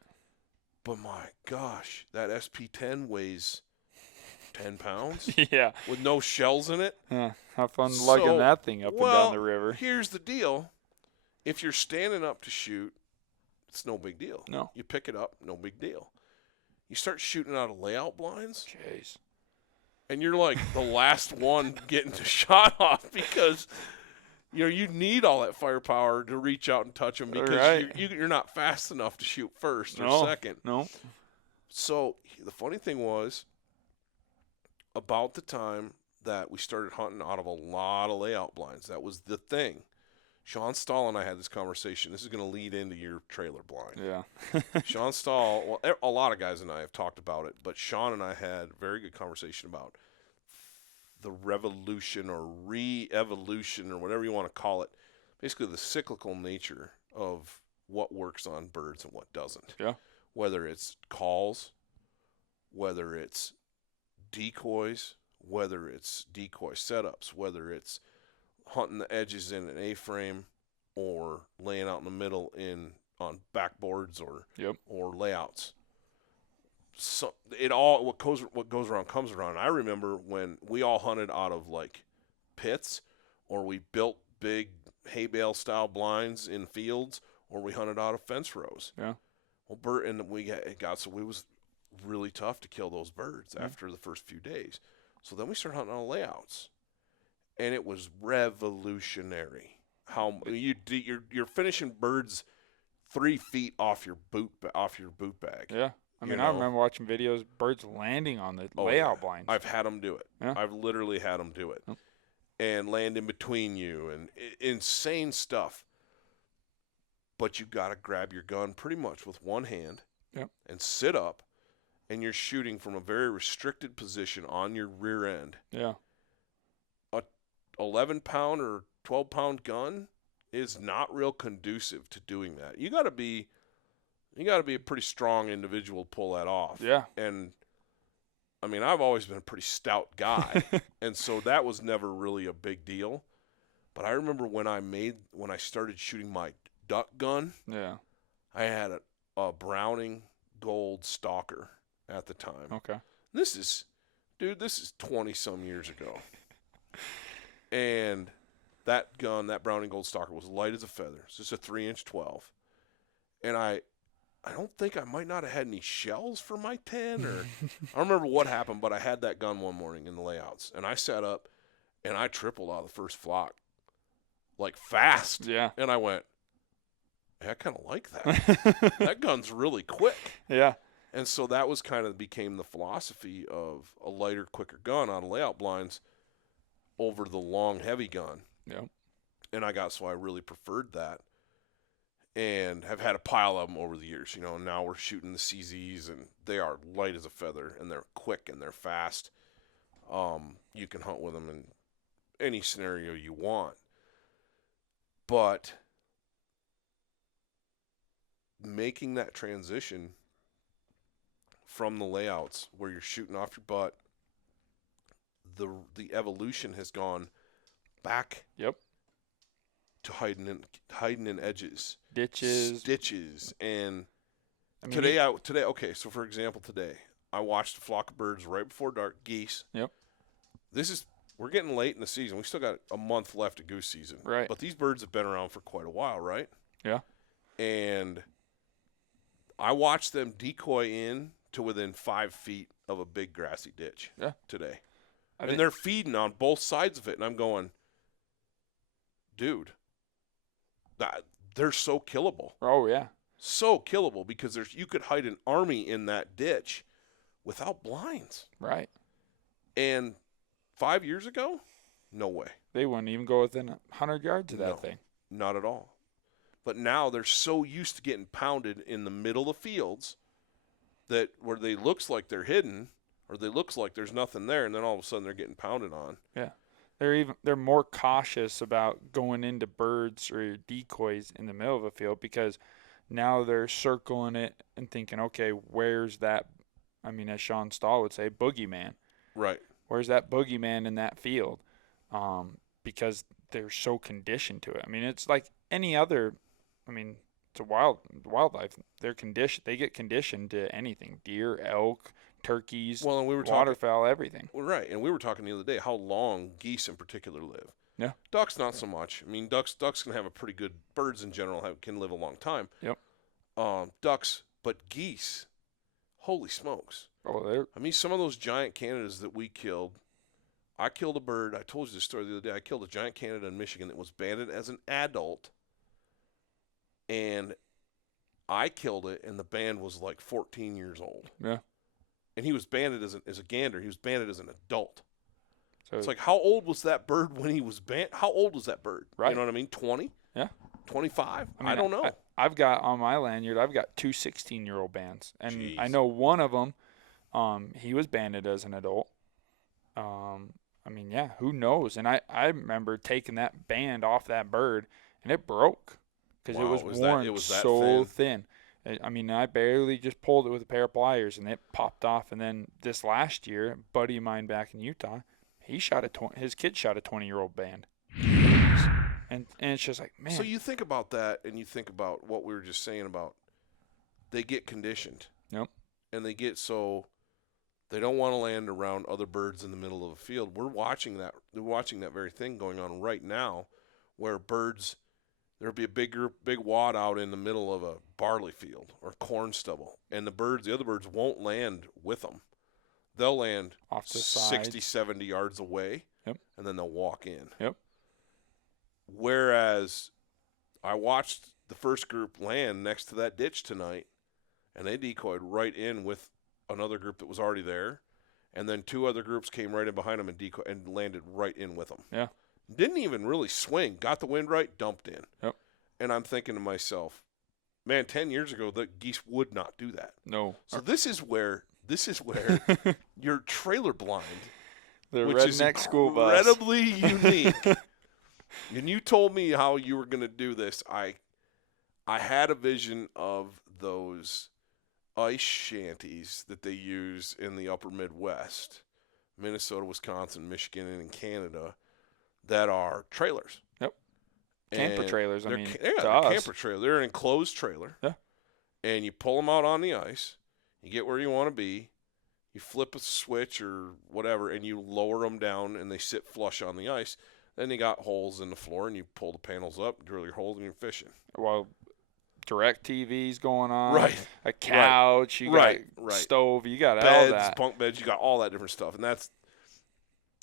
But my gosh, that SP10 weighs 10 pounds? Yeah. With no shells in it? Yeah. Have fun lugging that thing up and down the river. Here's the deal. If you're standing up to shoot, it's no big deal. No. You pick it up, no big deal. You start shooting out of layout blinds. You need all that firepower to reach out and touch them because you're not fast enough to shoot first or second. No. So the funny thing was, about the time that we started hunting out of a lot of layout blinds, that was the thing. Sean Stahl and I had this conversation. This is going to lead into your trailer blind. Yeah. Sean Stahl, well, a lot of guys and I have talked about it, but Sean and I had a very good conversation about the revolution or re-evolution or whatever you want to call it. Basically, the cyclical nature of what works on birds and what doesn't. Yeah. Whether it's calls, whether it's decoys, whether it's decoy setups, whether it's hunting the edges in an A-frame or laying out in the middle on backboards or layouts. So it all what goes around comes around. I remember when we all hunted out of like pits, or we built big hay bale style blinds in fields, or we hunted out of fence rows. Yeah. Well, it was really tough to kill those birds after the first few days. So then we started hunting on layouts, and it was revolutionary. How you're finishing birds 3 feet off your boot bag. Yeah, I mean, I remember watching videos, birds landing on the layout blinds. I've had them do it. Yeah. I've literally had them do it, and land in between you, and insane stuff. But you got to grab your gun pretty much with one hand, and sit up. And you're shooting from a very restricted position on your rear end. Yeah. A 11-pound or 12-pound gun is not real conducive to doing that. You got to be a pretty strong individual to pull that off. Yeah. And I mean, I've always been a pretty stout guy, and so that was never really a big deal. But I remember when I started shooting my duck gun. Yeah. I had a Browning Gold Stalker at the time. Okay. This is 20-some years ago. And that gun, that Browning Gold Stalker, was light as a feather. It's just a 3-inch 12. And I don't think I might not have had any shells for my 10, or I don't remember what happened, but I had that gun one morning in the layouts. And I sat up, and I tripled out of the first flock. Like, fast. Yeah. And I went, hey, I kind of like that. That gun's really quick. Yeah. And so that was became the philosophy of a lighter, quicker gun on layout blinds over the long, heavy gun. Yeah. And I really preferred that, and have had a pile of them over the years. Now we're shooting the CZs, and they are light as a feather, and they're quick and they're fast. You can hunt with them in any scenario you want. But making that transition from the layouts where you're shooting off your butt, the evolution has gone back. Yep. To hiding in edges, ditches, and today. Okay, so for example, today I watched a flock of birds right before dark, geese. Yep. We're getting late in the season. We still got a month left of goose season. Right. But these birds have been around for quite a while, right? Yeah. And I watched them decoy in to within 5 feet of a big grassy ditch today. And they're feeding on both sides of it. And I'm going, dude, they're so killable. Oh, yeah. So killable, because you could hide an army in that ditch without blinds. Right. And 5 years ago, no way. They wouldn't even go within 100 yards of that thing. Not at all. But now they're so used to getting pounded in the middle of fields that where they looks like they're hidden, or they looks like there's nothing there, and then all of a sudden they're getting pounded on. Yeah. They're more cautious about going into birds or decoys in the middle of a field, because now they're circling it and thinking, okay, where's that? I mean, as Sean Stahl would say, boogeyman. Right. Where's that boogeyman in that field? Because they're so conditioned to it. I mean, it's like any other. I mean, it's a wildlife. They're conditioned. They get conditioned to anything: deer, elk, turkeys, and we were waterfowl, everything. Right, and we were talking the other day how long geese in particular live. Yeah. Ducks not so much. I mean, ducks can have a pretty good. Birds in general can live a long time. Yep. Ducks, but geese, holy smokes! Oh, I mean, some of those giant Canadas that we killed, I killed a bird. I told you this story the other day. I killed a giant Canada in Michigan that was banded as an adult, and I killed it, and the band was like 14 years old. Yeah. And he was banded as a gander. He was banded as an adult. So it's like, how old was that bird when he was banded? How old was that bird? Right. You know what I mean? 20? Yeah. 25? I don't know. I've got on my lanyard, I've got 2 16-year-old bands. And Jeez. I know one of them, he was banded as an adult. Who knows? And I remember taking that band off that bird, and it broke because it was worn so thin. I barely just pulled it with a pair of pliers, and it popped off. And then this last year, a buddy of mine back in Utah, his kid shot a 20-year-old band. And it's just like, man. So you think about that, and you think about what we were just saying about they get conditioned. Yep. And they get so they don't want to land around other birds in the middle of a field. We're watching that very thing going on right now, where birds, there'll be a big wad out in the middle of a barley field or corn stubble, and the other birds won't land with them. They'll land off the 60, 70 yards away, Yep. and then they'll walk in. Yep. Whereas I watched the first group land next to that ditch tonight, and they decoyed right in with another group that was already there, and then 2 other groups came right in behind them and landed right in with them. Yeah. Didn't even really swing. Got the wind right, dumped in. Yep. And I'm thinking to myself, man, 10 years ago, the geese would not do that. No. So this is where your trailer blind, the which redneck is school bus, incredibly unique. And you told me how you were going to do this. I had a vision of those ice shanties that they use in the upper Midwest, Minnesota, Wisconsin, Michigan, and in Canada, that are trailers. Yep. Camper trailers. They're us. camper trailer. They're an enclosed trailer. Yeah. And you pull them out on the ice. You get where you want to be. You flip a switch or whatever, and you lower them down, and they sit flush on the ice. Then you got holes in the floor, and you pull the panels up, drill your holes, and you're fishing. Well, direct TV's going on. Right. A couch. You got a stove. You got beds, all that. Bunk beds. You got all that different stuff, and that's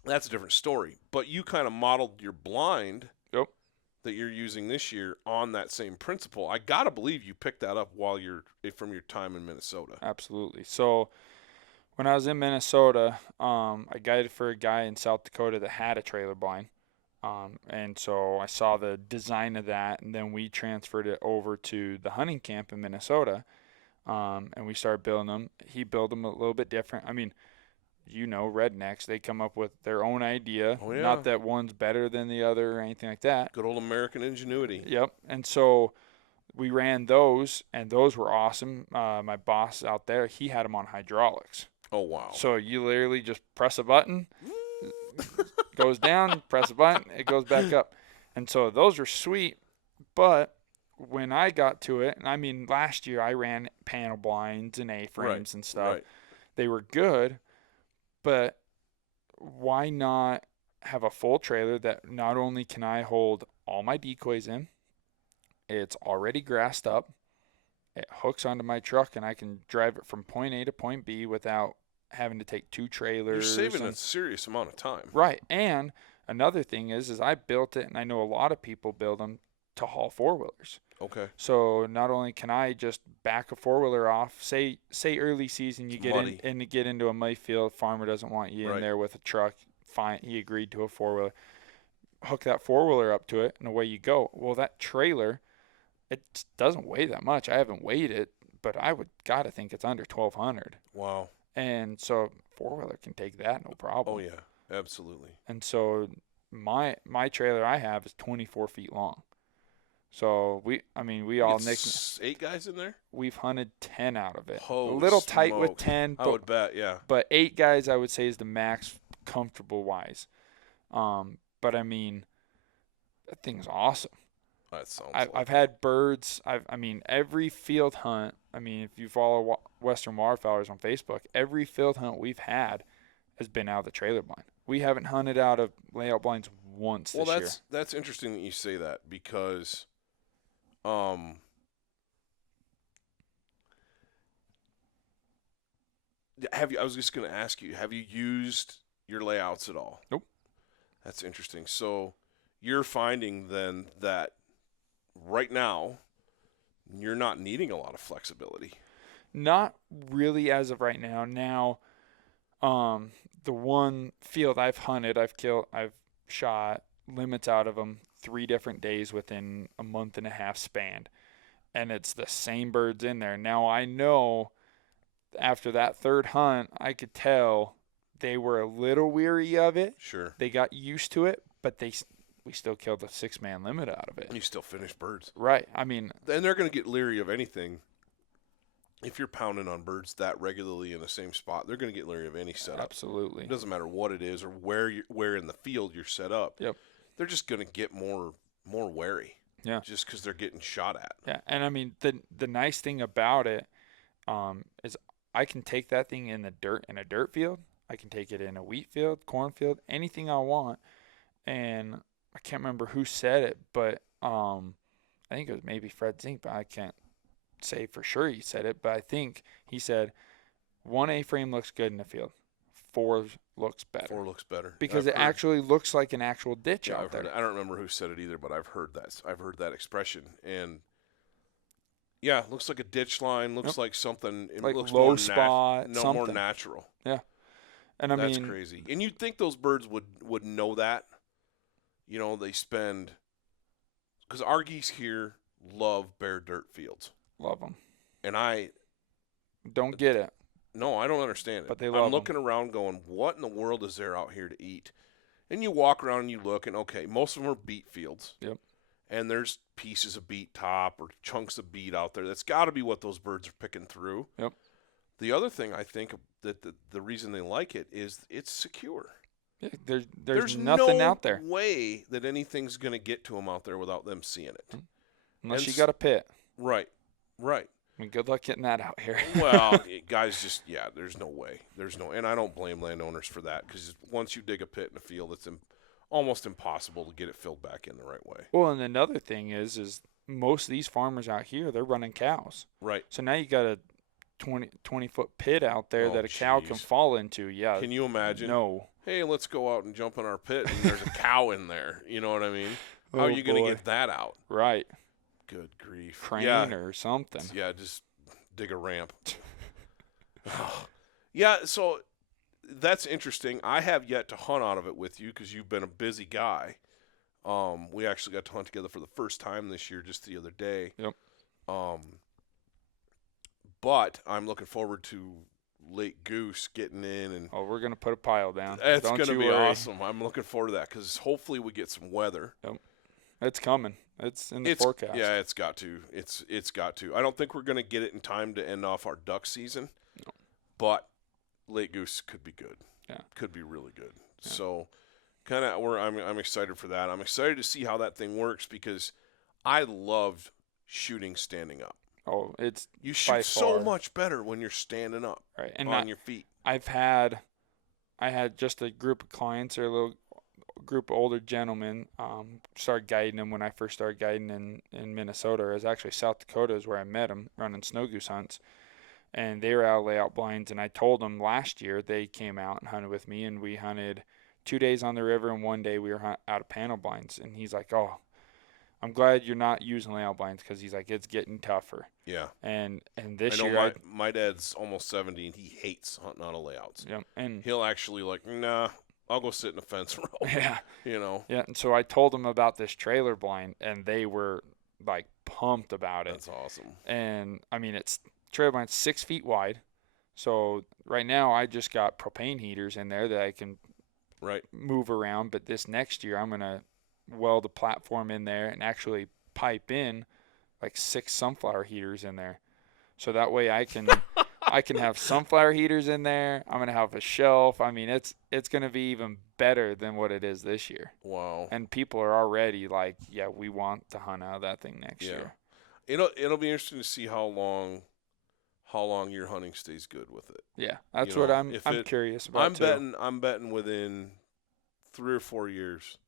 a different story. But you kind of modeled your blind that you're using this year on that same principle. I got to believe you picked that up from your time in Minnesota. Absolutely. So when I was in Minnesota, I guided for a guy in South Dakota that had a trailer blind. And so I saw the design of that, and then we transferred it over to the hunting camp in Minnesota, and we started building them. He built them a little bit different. Rednecks, they come up with their own idea. Oh, yeah. Not that one's better than the other or anything like that. Good old American ingenuity. Yep. And so we ran those, and those were awesome. My boss out there, he had them on hydraulics. Oh, wow. So you literally just press a button, goes down, press a button, it goes back up. And so those were sweet. But when I got to it, last year I ran panel blinds and A-frames and stuff. Right. They were good, but why not have a full trailer that not only can I hold all my decoys in, it's already grassed up, it hooks onto my truck, and I can drive it from point A to point B without having to take 2 trailers. You're saving a serious amount of time. Right. And another thing is I built it, and I know a lot of people build them to haul 4-wheelers. Okay. So not only can I just back a 4-wheeler off, say early season you get into a muddy field, farmer doesn't want you in there with a truck, fine, he agreed to a 4-wheeler. Hook that 4-wheeler up to it, and away you go. Well, that trailer, it doesn't weigh that much. I haven't weighed it, but I would gotta think it's under 1,200. Wow. And so 4-wheeler can take that, no problem. Oh, yeah, absolutely. And so my trailer I have is 24 feet long. So we all nicked 8 guys in there? We've hunted 10 out of it. Holy a little tight smoke. with 10. I would bet, yeah. But 8 guys I would say is the max comfortable wise. But that thing's awesome. That sounds I've had birds. Every field hunt. If you follow Western Waterfowlers on Facebook, every field hunt we've had has been out of the trailer blind. We haven't hunted out of layout blinds once this year. Well, that's interesting that you say that because, I was just going to ask you, have you used your layouts at all? Nope. That's interesting. So you're finding then that right now you're not needing a lot of flexibility. Not really as of right now. Now, the one field I've hunted, I've shot limits out of them 3 different days within a month and a half span. And it's the same birds in there. Now, I know after that 3rd hunt, I could tell they were a little weary of it. Sure. They got used to it, but we still killed the 6-man limit out of it. And you still finish birds. Right. I mean. And they're going to get leery of anything. If you're pounding on birds that regularly in the same spot, they're going to get leery of any setup. Absolutely. It doesn't matter what it is or where in the field you're set up. Yep. They're just going to get more wary. Yeah. Just because they're getting shot at. Yeah. And I mean, the nice thing about it is I can take that thing in a dirt field. I can take it in a wheat field, cornfield, anything I want. And I can't remember who said it, but I think it was maybe Fred Zink, but I can't say for sure he said it. But I think he said 1 A-frame looks good in the field. 4 looks better. 4 looks better. Because it actually looks like an actual ditch out there. I don't remember who said it either, but I've heard that. I've heard that expression. And, yeah, looks like a ditch line. Looks like something. It like looks low more spot, more natural. Yeah. And That's crazy. And you'd think those birds would know that. You know, they spend – because our geese here love bare dirt fields. Love them. And I – don't get it. No, I don't understand it. But they love I'm looking around going, what in the world is there out here to eat? And you walk around and you look, and, okay, most of them are beet fields. Yep. And there's pieces of beet top or chunks of beet out there. That's got to be what those birds are picking through. Yep. The other thing I think that the reason they like it is it's secure. Yeah, there's nothing out there. No way that anything's going to get to them out there without them seeing it. Unless you got a pit. Right. I mean, good luck getting that out here. Well, guys, there's no way. And I don't blame landowners for that because once you dig a pit in a field, it's almost impossible to get it filled back in the right way. Well, and another thing is most of these farmers out here, they're running cows. Right. So now you got a 20-foot pit out there that a cow can fall into. Yeah. Can you imagine? No. Hey, let's go out and jump in our pit, and there's a cow in there. You know what I mean? How are you going to get that out? Right. Good grief. Crane or something. Yeah, just dig a ramp. Yeah, so that's interesting. I have yet to hunt out of it with you because you've been a busy guy. We actually got to hunt together for the first time this year just the other day. Yep. But I'm looking forward to late goose getting in. And we're going to put a pile down. It's going to be awesome. I'm looking forward to that because hopefully we get some weather. Yep. It's coming. It's in the forecast. Yeah, it's got to. It's got to. I don't think we're going to get it in time to end off our duck season. No. But late goose could be good. Yeah. Could be really good. Yeah. So kind of I'm excited for that. I'm excited to see how that thing works because I loved shooting standing up. Oh, you shoot so much better when you're standing up, right, and on your feet. I had just a group of clients or a little group of older gentlemen. Started guiding them when I first started guiding in Minnesota. It was actually South Dakota is where I met them running snow goose hunts, and they were out of layout blinds. And I told them last year they came out and hunted with me, and we hunted 2 days on the river, and 1 day we were out of panel blinds. And he's like, "Oh, I'm glad you're not using layout blinds," because he's like, it's getting tougher. Yeah. And this I know year, my dad's almost 70 and he hates hunting out of layouts. Yeah. And he'll actually nah, I'll go sit in a fence row. Yeah. You know. Yeah. And so I told them about this trailer blind, and they were like pumped about it. That's awesome. And I mean, it's trailer blind 6 feet wide. So right now I just got propane heaters in there that I can move around. But this next year I'm gonna weld a platform in there and actually pipe in like 6 sunflower heaters in there, so that way I can have sunflower heaters in there. I'm gonna have a shelf. I mean, it's gonna be even better than what it is this year. Wow. And people are already like, yeah, we want to hunt out of that thing next year. It'll be interesting to see how long your hunting stays good with it. Yeah, that's what I'm curious about. I'm betting within 3 or 4 years.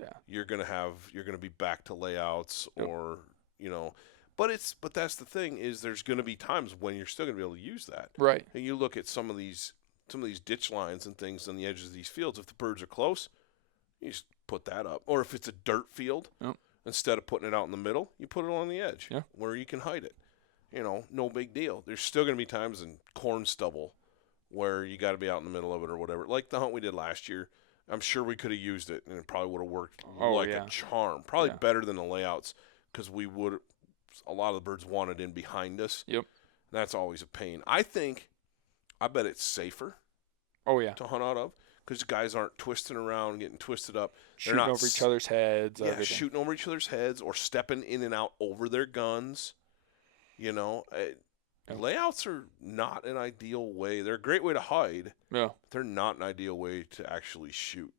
Yeah. You're gonna be back to layouts or but that's the thing is there's gonna be times when you're still gonna be able to use that. Right. And you look at some of these some of these ditch lines and things on the edges of these fields, if the birds are close, you just put that up. Or if it's a dirt field, instead of putting it out in the middle, you put it on the edge where you can hide it. No big deal. There's still going to be times in corn stubble where you got to be out in the middle of it or whatever. Like the hunt we did last year, I'm sure we could have used it, and it probably would have worked a charm. Probably better than the layouts, because a lot of the birds wanted in behind us. Yep. That's always a pain. I bet it's safer. To hunt out of, because guys aren't twisting around, getting twisted up. Shooting over each other's heads. Yeah, shooting over each other's heads or stepping in and out over their guns. Layouts are not an ideal way. They're a great way to hide. Yeah. But they're not an ideal way to actually shoot.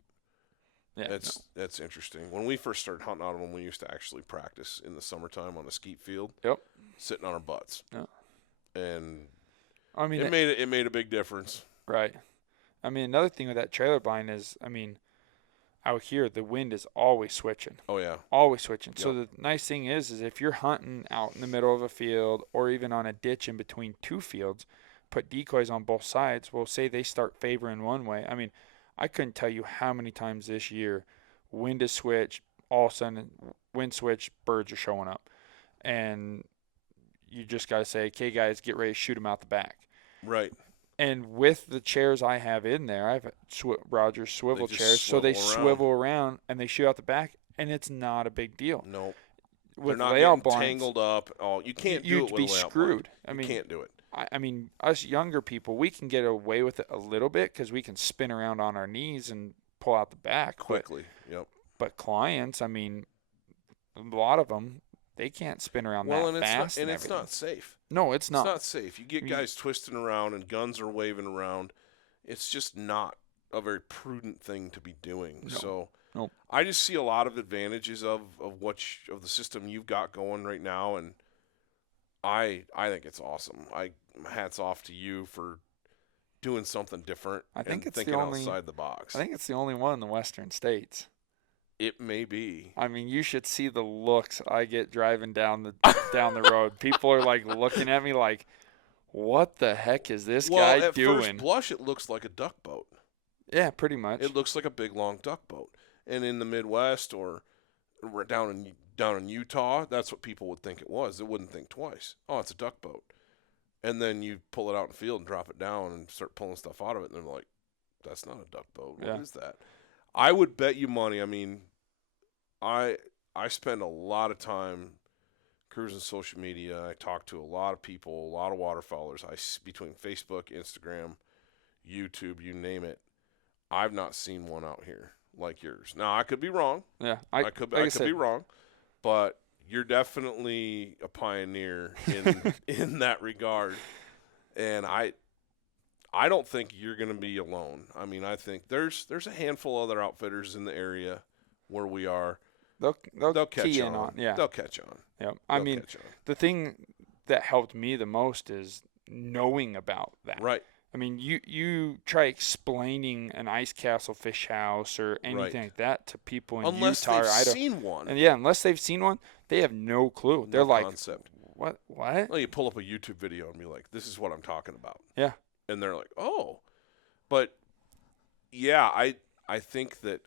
Yeah, that's interesting. When we first started hunting out of them, we used to actually practice in the summertime on a skeet field. Yep. Sitting on our butts. Yeah. And I mean, it made a big difference. Right. I mean, another thing with that trailer blind is, out here the wind is always switching. Oh yeah. Always switching. Yep. So the nice thing is if you're hunting out in the middle of a field or even on a ditch in between two fields, put decoys on both sides. Well, say they start favoring one way. I mean, I couldn't tell you how many times this year wind is switched, all of a sudden wind switch, birds are showing up. And you just got to say, okay, guys, get ready to shoot them out the back. Right. And with the chairs I have in there, I have Rogers swivel chairs, so they swivel around and they shoot out the back, and it's not a big deal. No. With they're not layout getting blinds, tangled up. Oh, you can't do it with a layout blind. You'd be screwed. You can't do it. I mean, us younger people, we can get away with it a little bit because we can spin around on our knees and pull out the back quickly. But clients, I mean, a lot of them, they can't spin around that fast. And it's not safe. No, it's not. It's not safe. You get guys twisting around and guns are waving around. It's just not a very prudent thing to be doing. No. So Nope. I just see a lot of advantages of the system you've got going right now, and I think it's awesome. Hats off to you for doing something different. I think it's thinking outside the box. I think it's the only one in the Western states. It may be. I mean, you should see the looks I get driving down the road. People are like looking at me like, "What the heck is this guy doing?" At first blush, it looks like a duck boat. Yeah, pretty much. It looks like a big long duck boat. And in the Midwest or down in Utah, that's what people would think it was. They wouldn't think twice. Oh, it's a duck boat. And then you pull it out in the field and drop it down and start pulling stuff out of it, and they're like, "That's not a duck boat. What is that?" I would bet you money. I mean, I spend a lot of time cruising social media. I talk to a lot of people, a lot of waterfowlers. Between Facebook, Instagram, YouTube, you name it. I've not seen one out here like yours. Now, I could be wrong. Yeah, I could be wrong, but you're definitely a pioneer in that regard. And I don't think you're going to be alone. I mean, I think there's a handful of other outfitters in the area where we are. They'll catch on. Yeah. They'll catch on. Yeah. I mean, the thing that helped me the most is knowing about that. Right. I mean, you try explaining an ice castle fish house or anything like that to people in unless Utah or Idaho. Unless they've seen one. And unless they've seen one, they have no clue. They're like, concept. What? Well, you pull up a YouTube video and be like, "This is what I'm talking about." Yeah. And they're like, "Oh." But yeah, I think they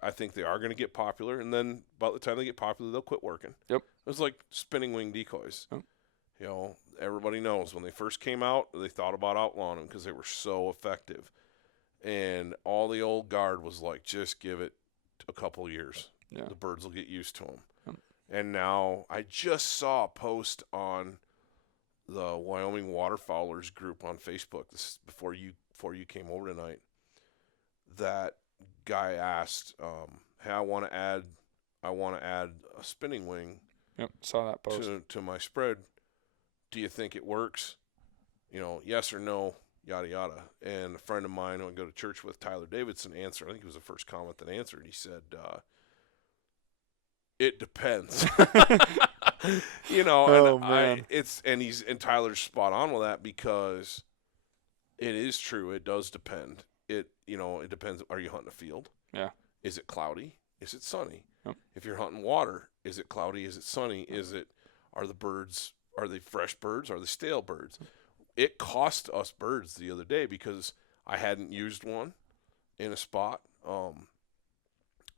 are going to get popular, and then by the time they get popular, they'll quit working. Yep. It's like spinning wing decoys. Yep. Everybody knows when they first came out, they thought about outlawing them because they were so effective. And all the old guard was like, just give it a couple years. Yeah. The birds will get used to them. Yep. And now I just saw a post on the Wyoming Waterfowlers group on Facebook this is before you came over tonight. That guy asked, "Hey, I want to add a spinning wing." Yep, saw that post to my spread. Do you think it works? Yes or no, yada yada. And a friend of mine who I go to church with, Tyler Davidson, answered. I think it was the first comment that answered. He said, "It depends." And Tyler's spot on with that because it is true. It does depend. It depends. Are you hunting a field? Yeah. Is it cloudy? Is it sunny? Yep. If you're hunting water, is it cloudy? Is it sunny? Are they fresh birds? Are they stale birds? It cost us birds the other day because I hadn't used one in a spot,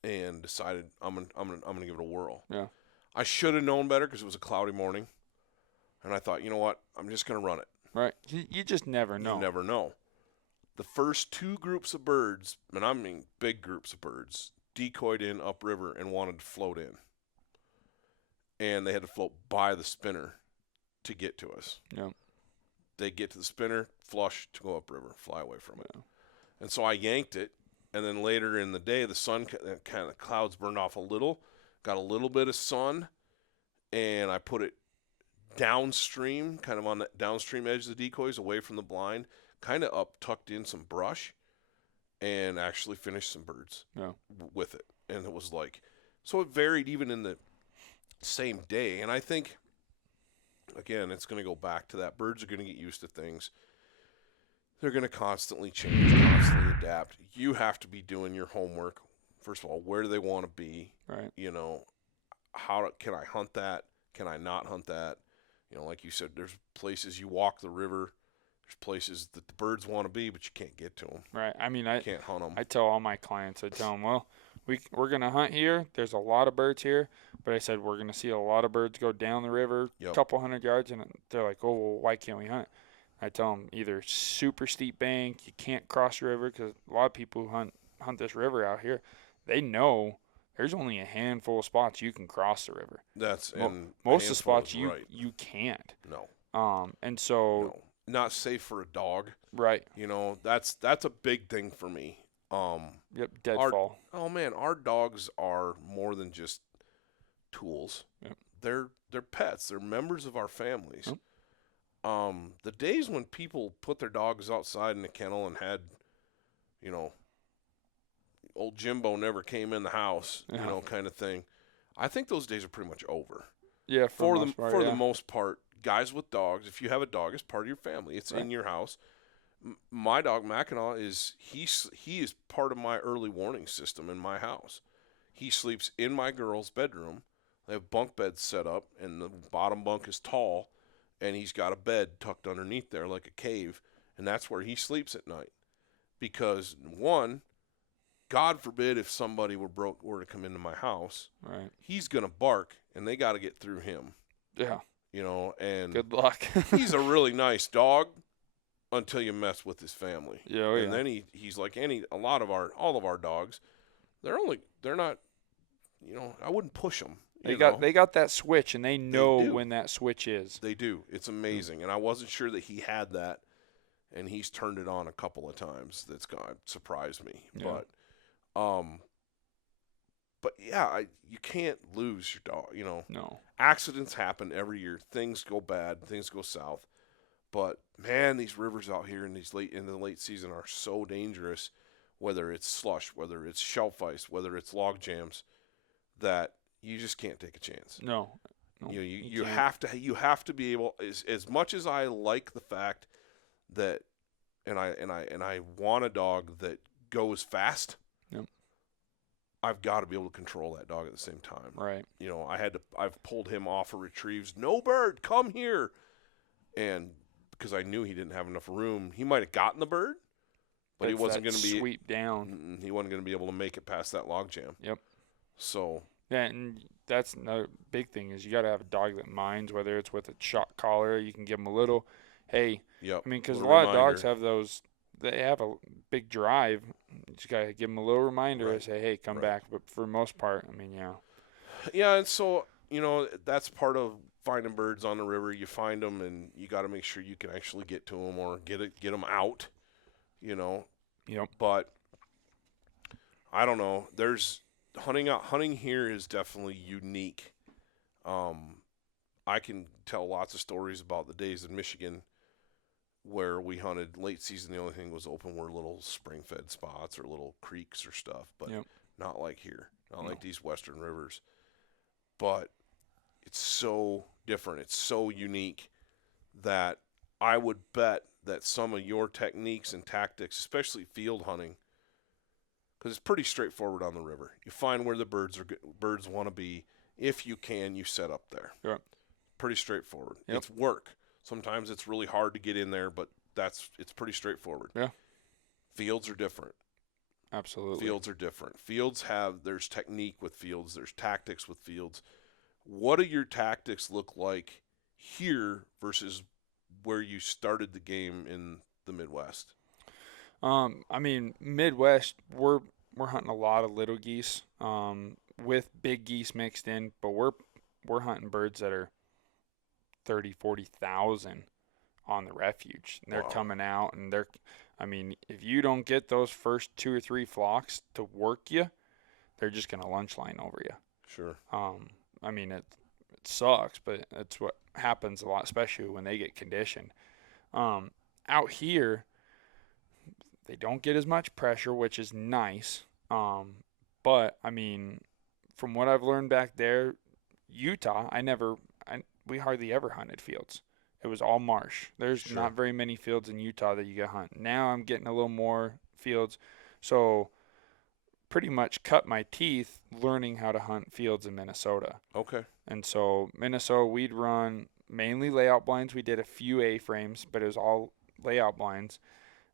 and decided I'm gonna give it a whirl. Yeah. I should have known better because it was a cloudy morning, and I thought, you know what, I'm just gonna run it. Right. You just never know. You never know. The first 2 groups of birds, and I mean big groups of birds, decoyed in upriver and wanted to float in, and they had to float by the spinner to get to us. Yeah. They get to the spinner, flush to go upriver, fly away from it. Yeah. And so I yanked it, and then later in the day, the sun kind of clouds burned off a little, got a little bit of sun, and I put it downstream, kind of on the downstream edge of the decoys, away from the blind, kind of up, tucked in some brush, and actually finished some birds with it. And it was like, so it varied even in the same day. And I think, again, it's going to go back to that. Birds are going to get used to things. They're going to constantly change, constantly adapt. You have to be doing your homework. First of all, where do they want to be? Right. You know, can I hunt that? Can I not hunt that? You know, like you said, there's places you walk the river. There's places that the birds want to be, but you can't get to them. Right. I mean, you can't hunt them. I tell all my clients, I tell them, well, we're going to hunt here. There's a lot of birds here. But I said, we're going to see a lot of birds go down the river, a couple hundred yards. And they're like, oh, well, why can't we hunt? I tell them either super steep bank, you can't cross the river, because a lot of people who hunt this river out here, they know there's only a handful of spots you can cross the river. That's most of the spots you can't. No. And so no. Not safe for a dog. Right. You know, that's a big thing for me. Yep. Deadfall. Oh man, our dogs are more than just tools. Yep. They're pets. They're members of our families. Yep. The days when people put their dogs outside in the kennel and had, you know, old Jimbo never came in the house, you know, kind of thing. I think those days are pretty much over. Yeah, for the most part, guys with dogs, if you have a dog, it's part of your family. It's in your house. My dog Mackinac he is part of my early warning system in my house. He sleeps in my girl's bedroom. They have bunk beds set up, and the bottom bunk is tall, and he's got a bed tucked underneath there like a cave, and that's where he sleeps at night. Because one, God forbid if somebody were to come into my house, right, he's gonna bark, and they got to get through him. Yeah. You know, and good luck. He's a really nice dog until you mess with his family. Yeah, and then he's like all of our dogs. They're not, you know, I wouldn't push them. They got that switch, and they know when that switch is. They do. It's amazing, and I wasn't sure that he had that, and he's turned it on a couple of times. That's surprised me, yeah. But yeah, you can't lose your dog. You know, no. Accidents happen every year. Things go bad. Things go south. But man, these rivers out here in the late season are so dangerous. Whether it's slush, whether it's shelf ice, whether it's log jams, that you just can't take a chance. No. You have to be able, as much as I like the fact that, and I want a dog that goes fast. Yep. I've got to be able to control that dog at the same time. Right. You know, I've pulled him off of retrieves. No bird, come here. And because I knew he didn't have enough room, he might have gotten the bird, but he wasn't going to be sweep down. He wasn't going to be able to make it past that log jam. Yep. So. Yeah, and that's another big thing is you got to have a dog that minds, whether it's with a shock collar. You can give them a little, hey. Yep. I mean, because a lot of dogs have those. They have a big drive. You just got to give them a little reminder and say, hey, come back. But for the most part, I mean, yeah. Yeah, and so, you know, that's part of finding birds on the river. You find them, and you got to make sure you can actually get to them or get them out, you know. Yep. But I don't know. Hunting here is definitely unique. I can tell lots of stories about the days in Michigan where we hunted late season. The only thing was open were little spring-fed spots or little creeks or stuff, but not like here, like these western rivers. But it's so different. It's so unique that I would bet that some of your techniques and tactics, especially field hunting, because it's pretty straightforward on the river. You find where the birds want to be. If you can, you set up there. Yep. Pretty straightforward. Yep. It's work. Sometimes it's really hard to get in there, but it's pretty straightforward. Yeah. Fields are different. Absolutely. Fields are different. There's technique with fields. There's tactics with fields. What do your tactics look like here versus where you started the game in the Midwest? I mean, Midwest, we're hunting a lot of little geese, with big geese mixed in, but we're hunting birds that are 30, 40,000 on the refuge. And they're Wow. coming out, and if you don't get those first 2 or 3 flocks to work you, they're just gonna lunch line over you. Sure. It sucks, but it's what happens a lot, especially when they get conditioned. Out here, they don't get as much pressure, which is nice. But from what I've learned back there, Utah, we hardly ever hunted fields. It was all marsh. There's Sure. not very many fields in Utah that you get hunt. Now I'm getting a little more fields. So pretty much cut my teeth learning how to hunt fields in Minnesota. Okay. And so Minnesota, we'd run mainly layout blinds. We did a few A-frames, but it was all layout blinds,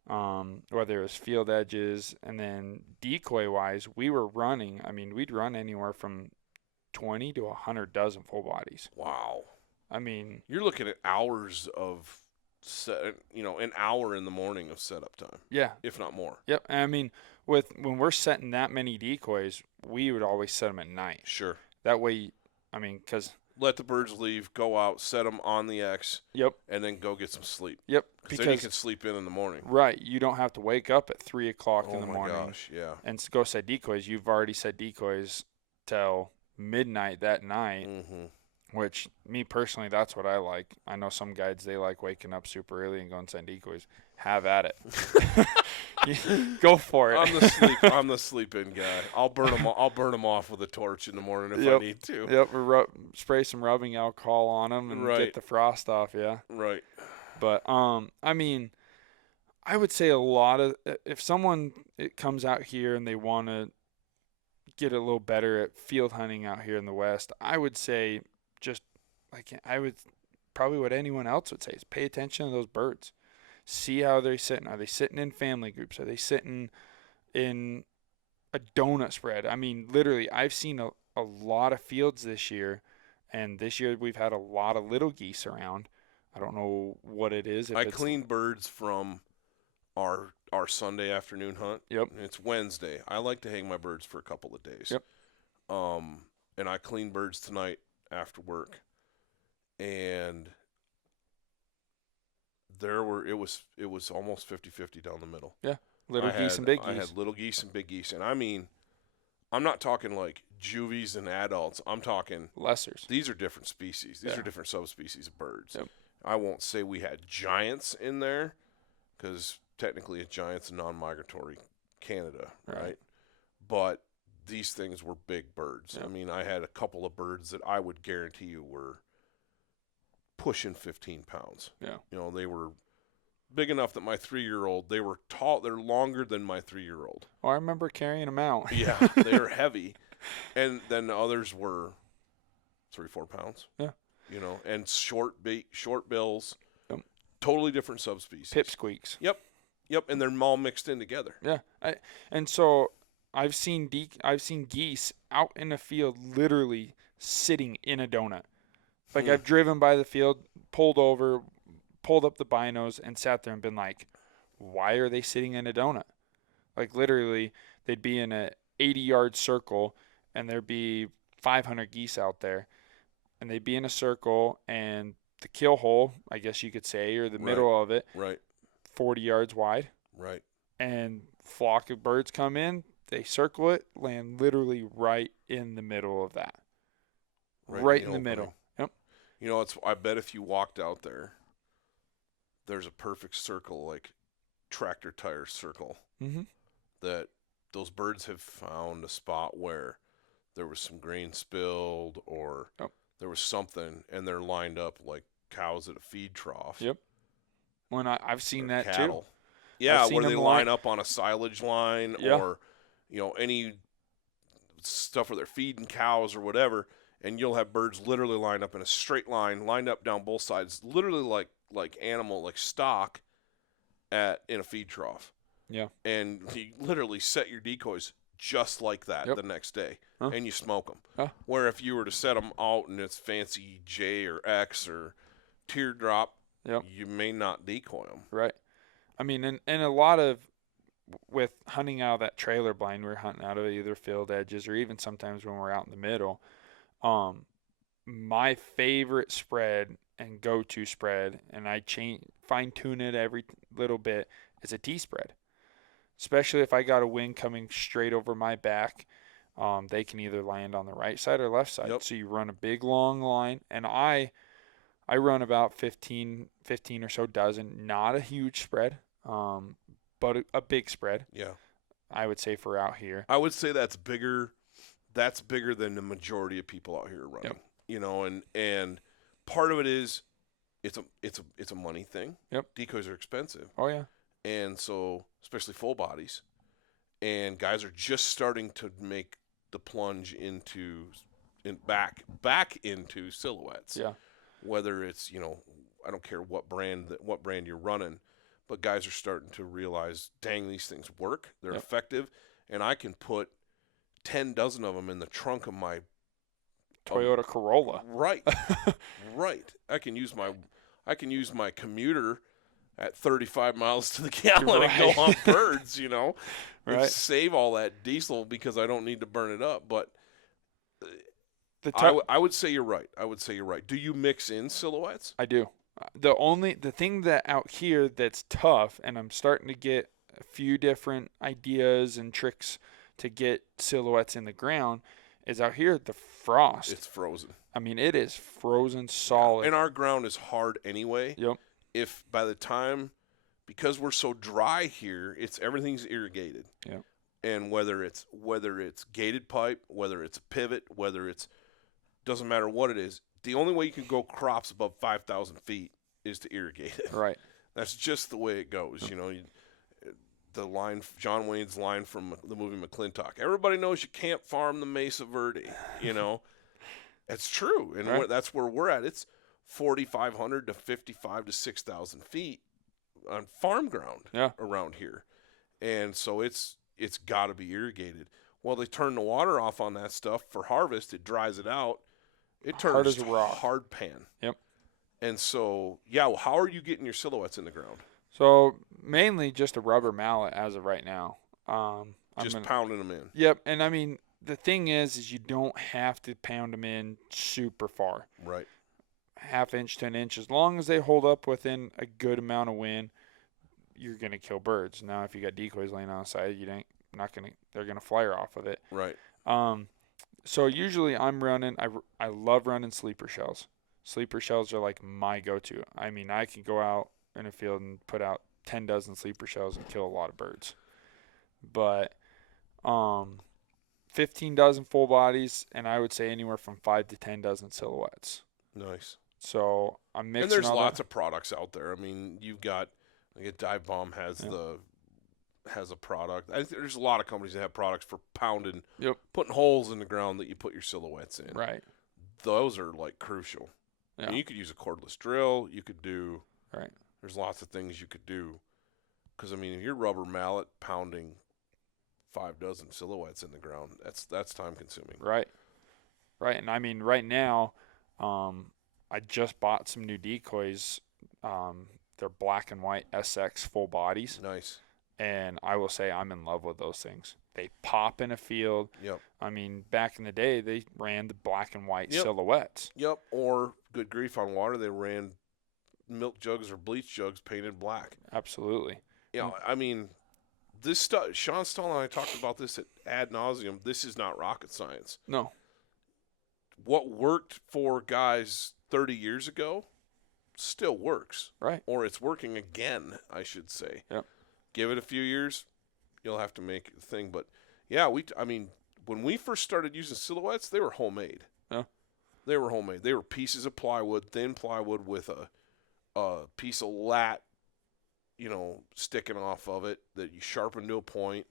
whether it was field edges. And then decoy-wise, we'd run anywhere from 20 to 100 dozen full bodies. Wow. I mean, You're looking at hours of an hour in the morning of setup time, yeah. if not more. Yep. And when we're setting that many decoys, we would always set them at night. Sure. That way, because Let the birds leave, go out, set them on the X, yep, and then go get some sleep. yep, Because then you can sleep in the morning. right, you don't have to wake up at 3 o'clock in the morning. Oh my gosh, yeah. And go set decoys. You've already set decoys till midnight that night. Mm-hmm. Which, me personally, that's what I like. I know some guides, they like waking up super early and going and send decoys. Have at it. Go for it. I'm the sleep-in guy. I'll burn them off with a torch in the morning if I need to. Yep, or spray some rubbing alcohol on them and Right. get the frost off, yeah. Right. But, I would say if someone comes out here and they want to get a little better at field hunting out here in the West, I would say probably what anyone else would say is pay attention to those birds. See how they're sitting. Are they sitting in family groups? Are they sitting in a donut spread? Literally, I've seen a lot of fields this year, and this year we've had a lot of little geese around. I don't know what it is. I clean birds from our Sunday afternoon hunt. Yep. It's Wednesday. I like to hang my birds for a couple of days. Yep. And I clean birds tonight after work. And it was almost 50-50 down the middle. Yeah. Little geese and big geese. I had little geese and big geese. And I'm not talking like juvies and adults. I'm talking lessers. These are different species. These Yeah. are different subspecies of birds. Yep. I won't say we had giants in there because technically a giant's a non-migratory Canada, right? But these things were big birds. Yep. I had a couple of birds that I would guarantee you were pushing 15 pounds. Yeah. They were big enough that my 3-year-old, they were tall, they're longer than my 3-year-old. Oh, I remember carrying them out. Yeah, they were heavy. And then the others were 3-4 pounds. Yeah. And short bills. Yep. Totally different subspecies. Pipsqueaks. Yep, and they're all mixed in together. Yeah. And so I've seen geese out in the field literally sitting in a donut. Like I've driven by the field, pulled up the binos and sat there and been like, why are they sitting in a donut? Like literally they'd be in a 80-yard circle and there'd be 500 geese out there and they'd be in a circle and the kill hole, I guess you could say, or the middle of it, 40 yards wide. Right. And flock of birds come in, they circle it, land literally right in the middle of that. Right in the middle. Yep. I bet if you walked out there, there's a perfect circle, like tractor tire circle, that those birds have found a spot where there was some grain spilled or there was something, and they're lined up like cows at a feed trough. Yep. When I've seen that cattle. too. Yeah, where they line up on a silage line or, any stuff where they're feeding cows or whatever, and you'll have birds literally lined up in a straight line, lined up down both sides, literally like stock in a feed trough. Yeah. And you literally set your decoys just like that the next day, and you smoke them. Where if you were to set them out and it's fancy J or X or teardrop, you may not decoy them. Right. I mean, and a lot of, with hunting out of that trailer blind, we're hunting out of either field edges or even sometimes when we're out in the middle. My favorite spread and go-to spread, and I fine-tune it every little bit, is a T-spread. Especially if I got a wind coming straight over my back, they can either land on the right side or left side. So you run a big long line, and I run about 15 or so dozen, not a huge spread, but a big spread. Yeah, I would say for out here. I would say that's bigger. That's bigger than the majority of people out here running. You know, and part of it is it's a money thing. Decoys are expensive. Oh yeah. And so, especially full bodies, and guys are just starting to make the plunge back into silhouettes. Yeah. Whether it's, I don't care what brand you're running, but guys are starting to realize, dang, these things work. They're effective, and I can put 10 dozen of them in the trunk of my Toyota Corolla. Right. Right. I can use my commuter at 35 miles to the gallon and go on birds, and save all that diesel because I don't need to burn it up. But I would say you're right. Do you mix in silhouettes? I do. The thing that out here that's tough, and I'm starting to get a few different ideas and tricks to get silhouettes in the ground, is out here the frost. It's frozen. I mean, it is frozen solid. And our ground is hard anyway. Yep. If by the time, because we're so dry here, everything's irrigated. Yep. And whether it's gated pipe, whether it's pivot, doesn't matter what it is. The only way you can go crops above 5,000 feet is to irrigate it. Right. That's just the way it goes. The line, John Wayne's line from the movie McClintock. Everybody knows you can't farm the Mesa Verde. It's true, and that's where we're at. It's 4,500 to 55 to 6,000 feet on farm ground around here, and so it's got to be irrigated. Well, they turn the water off on that stuff for harvest. It dries it out. It turns hard pan. Yep. And so, how are you getting your silhouettes in the ground? So mainly just a rubber mallet as of right now. Just pounding them in. Yep, and I mean the thing is you don't have to pound them in super far. Right. Half inch to an inch, as long as they hold up within a good amount of wind, you're gonna kill birds. Now, if you got decoys laying on the side, they're gonna flyer off of it. Right. So usually I'm running. I love running sleeper shells. Sleeper shells are like my go-to. I mean, I can go out in a field and put out 10 dozen sleeper shells and kill a lot of birds. But 15 dozen full bodies, and I would say anywhere from 5 to 10 dozen silhouettes. Nice. So I'm mixing. And there's lots of products out there. I mean, you've got Dive Bomb has a product. I think there's a lot of companies that have products for pounding, putting holes in the ground that you put your silhouettes in. Right. Those are like crucial. Yeah. I mean, you could use a cordless drill. You could do. Right. There's lots of things you could do. Because I mean, if you're rubber mallet pounding 5 dozen silhouettes in the ground, that's time consuming. Right. Right. And I mean, right now, I just bought some new decoys. They're black and white SX full bodies. Nice. And I will say I'm in love with those things. They pop in a field. Yep. I mean, back in the day, they ran the black and white silhouettes. Yep. Or, good grief, on water, they ran milk jugs or bleach jugs painted black. Absolutely. I mean, this stuff, Sean Stahl and I talked about this ad nauseum. This is not rocket science. No. What worked for guys 30 years ago still works. Right. Or it's working again, I should say. Yep. Give it a few years, you'll have to make it a thing. But, I mean, when we first started using silhouettes, they were homemade. Yeah. They were homemade. They were pieces of plywood, thin plywood with a piece of lat, sticking off of it that you sharpened to a point,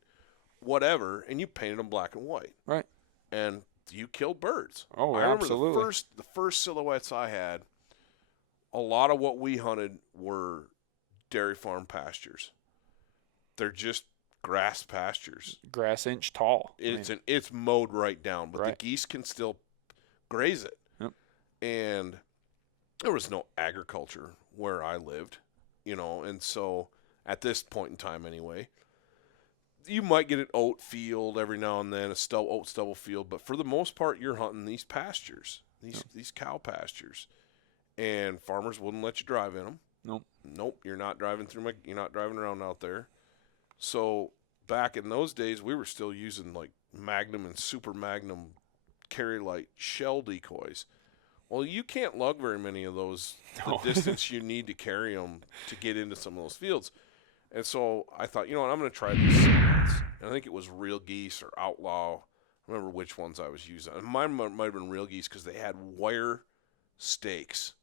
whatever, and you painted them black and white. Right. And you killed birds. Oh, I remember absolutely. the first silhouettes I had, a lot of what we hunted were dairy farm pastures. They're just grass pastures. Grass inch tall. It's mowed right down, but Right. the geese can still graze it. Yep. And there was no agriculture where I lived, and so at this point in time anyway, you might get an oat field every now and then, oat stubble field, but for the most part, you're hunting these pastures, these cow pastures, and farmers wouldn't let you drive in them. Nope. You're not driving around out there. So back in those days, we were still using like Magnum and Super Magnum carry light shell decoys. Well, you can't lug very many of those the distance you need to carry them to get into some of those fields. And so I thought, I'm going to try these cigarettes. And I think it was Real Geese or Outlaw. I remember which ones I was using. And mine might have been Real Geese because they had wire stakes.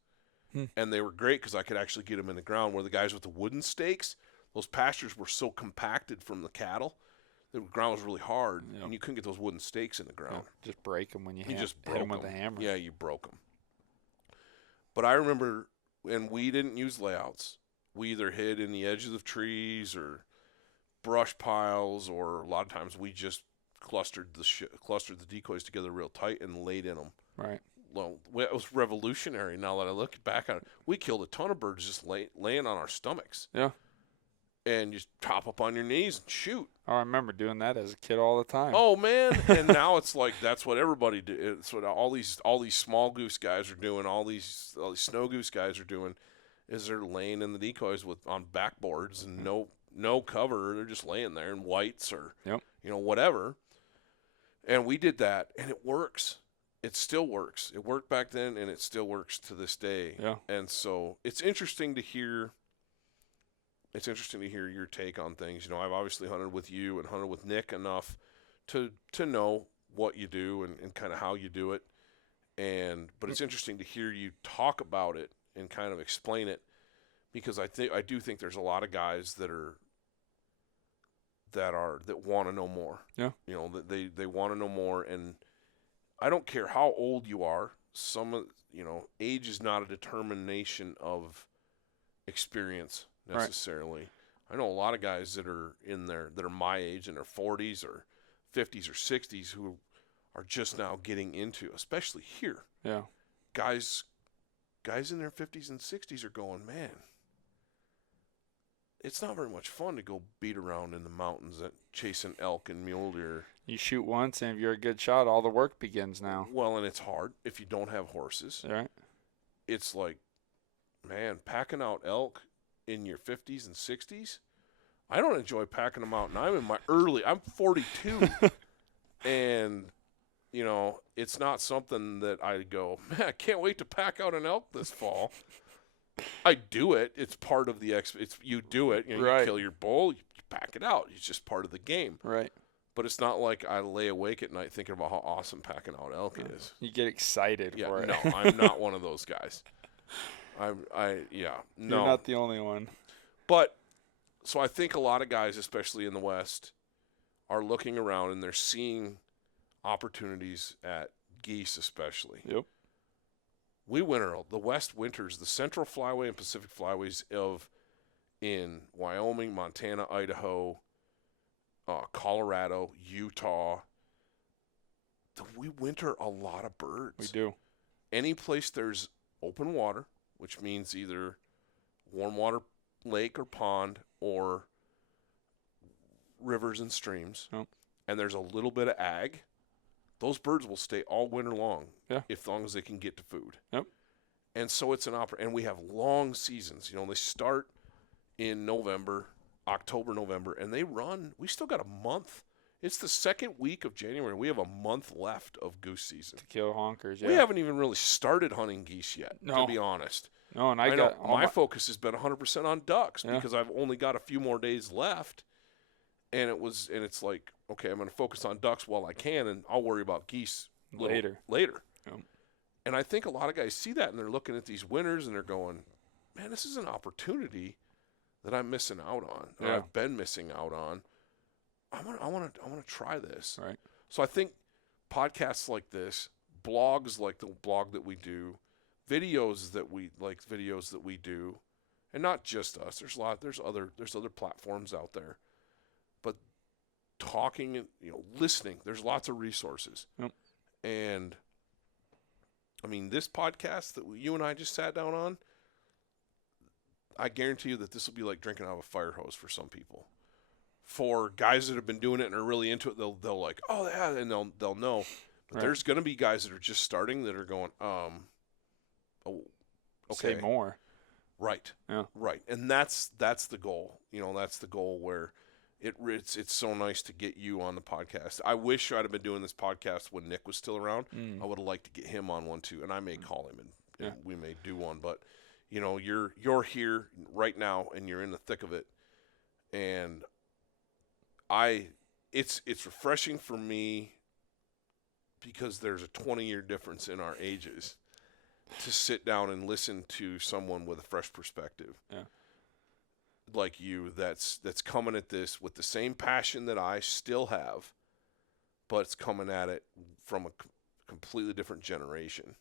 And they were great because I could actually get them in the ground, where the guys with the wooden stakes, those pastures were so compacted from the cattle, the ground was really hard, and you couldn't get those wooden stakes in the ground. Just break them when you just hit them with a hammer. Yeah, you broke them. But I remember, and we didn't use layouts. We either hid in the edges of trees or brush piles, or a lot of times we just clustered the decoys together real tight and laid in them. Right. Well, it was revolutionary. Now that I look back on it, we killed a ton of birds just laying on our stomachs. Yeah. And just hop up on your knees and shoot. Oh, I remember doing that as a kid all the time. Oh man! And now it's like that's what everybody do. It's what all these small goose guys are doing. All these snow goose guys are doing, is they're laying in the decoys on backboards and no cover. They're just laying there in whites or whatever. And we did that, and it works. It still works. It worked back then, and it still works to this day. Yeah. And so it's interesting to hear. It's interesting to hear your take on things. I've obviously hunted with you and hunted with Nick enough to know what you do and kind of how you do it. But it's interesting to hear you talk about it and kind of explain it, because I do think there's a lot of guys that want to know more. Yeah. They want to know more, and I don't care how old you are. Age is not a determination of experience necessarily. Right. I know a lot of guys that are my age, in their 40s or 50s or 60s, who are just now getting into, especially here. Yeah. Guys in their 50s and 60s are going, man, it's not very much fun to go beat around in the mountains chasing elk and mule deer. You shoot once, and if you're a good shot, all the work begins now. Well, and it's hard if you don't have horses. Right. It's like, man, packing out elk in your 50s and 60s, I don't enjoy packing them out. And I'm 42, and it's not something that I go, man, I can't wait to pack out an elk this fall. I do it. It's part of the you do it. Right. You kill your bull, you pack it out. It's just part of the game. Right. But it's not like I lay awake at night thinking about how awesome packing out elk is. You get excited for it. No, I'm not one of those guys. No. You're not the only one. But so I think a lot of guys, especially in the West, are looking around and they're seeing opportunities at geese, especially. Yep. The West winters, the Central Flyway and Pacific Flyways in Wyoming, Montana, Idaho, Colorado, Utah. We winter a lot of birds. We do. Any place there's open water, which means either warm water lake or pond or rivers and streams, and there's a little bit of ag, those birds will stay all winter long, as long as they can get to food. Yep. And so it's and we have long seasons. They start in October, November, and they run. We still got a month. It's the second week of January. We have a month left of goose season. To kill honkers, yeah. We haven't even really started hunting geese yet, to be honest. No, and my focus has been 100% on ducks because I've only got a few more days left, and it's like, okay, I'm going to focus on ducks while I can, and I'll worry about geese later. Yep. And I think a lot of guys see that, and they're looking at these winters, and they're going, man, this is an opportunity that I'm missing out on, or I've been missing out on. I want to try this. Right. So I think podcasts like this, blogs like the blog that we do, videos that we do, and not just us. There's other platforms out there, but talking and, listening. There's lots of resources. Yep. And, I mean, this podcast that you and I just sat down on, I guarantee you that this will be like drinking out of a fire hose for some people. For guys that have been doing it and are really into it, they'll like, oh, yeah, and they'll know. But Right. there's going to be guys that are just starting that are going, oh, okay. Say more. Right. Yeah. Right. And that's the goal. That's the goal where it's so nice to get you on the podcast. I wish I'd have been doing this podcast when Nick was still around. I would have liked to get him on one too, and I may call him and we may do one. But you're here right now and you're in the thick of it, and it's refreshing for me because there's a 20-year difference in our ages to sit down and listen to someone with a fresh perspective. Yeah. Like you, that's coming at this with the same passion that I still have, but it's coming at it from a completely different generation.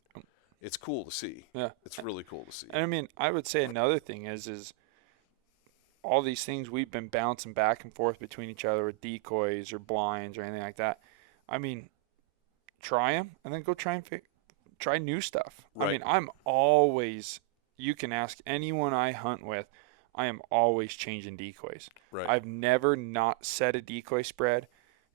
It's cool to see. Yeah. It's really cool to see. And I mean, I would say another thing is all these things we've been bouncing back and forth between each other with decoys or blinds or anything like that. I mean, try them and then go try and try new stuff. Right. I mean, I'm always, you can ask anyone I hunt with, I am always changing decoys. Right. I've never not set a decoy spread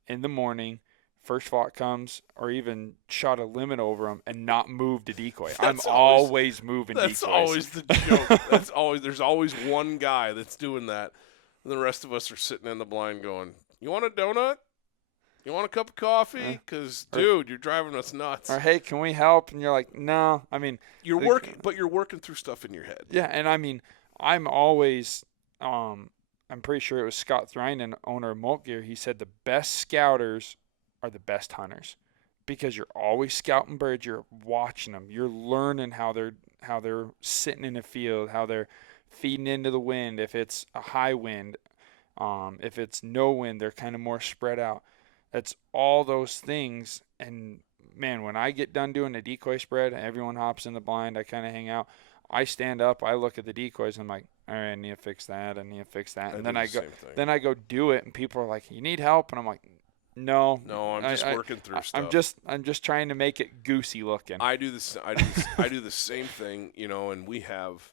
in the morning, first flock comes, or even shot a limit over them and not moved a decoy. I'm always moving decoys. That's always the joke. There's always one guy that's doing that. And the rest of us are sitting in the blind going, you want a donut? You want a cup of coffee? Because, dude, you're driving us nuts. Or, hey, can we help? And you're like, no. I mean, you're working through stuff in your head. Yeah, and I mean, I'm always, I'm pretty sure it was Scott Thrinan, owner of Molt Gear. He said the best scouters are the best hunters because you're always scouting birds. You're watching them. You're learning how they're sitting in the field, how they're feeding into the wind. If it's a high wind, if it's no wind, they're kind of more spread out. That's all those things. And man, when I get done doing the decoy spread, everyone hops in the blind. I kind of hang out. I stand up, I look at the decoys, and I'm like, all right, I need to fix that, and then I go do it, and people are like, you need help, and I'm like, no, I'm just working through stuff. I'm just trying to make it goosey looking. I do this. I do the same thing, and we have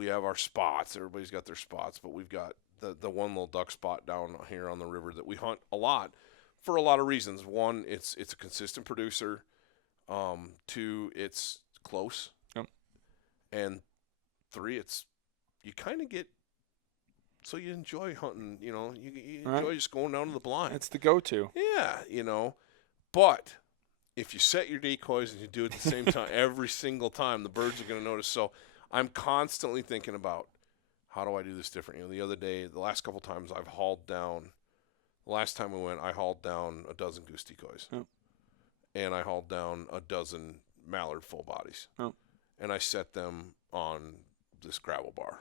our spots. Everybody's got their spots, but we've got the one little duck spot down here on the river that we hunt a lot for a lot of reasons. One, it's a consistent producer. Two, it's close. And three, you kind of get, so you enjoy hunting, you enjoy just going down to the blind. It's the go-to. Yeah, but if you set your decoys and you do it at the same time, every single time, the birds are going to notice. So I'm constantly thinking about, how do I do this different? The other day, the last couple times I've hauled down, the last time we went, I hauled down a dozen goose decoys. Yep. And I hauled down a dozen mallard full bodies. Yep. And I set them on this gravel bar.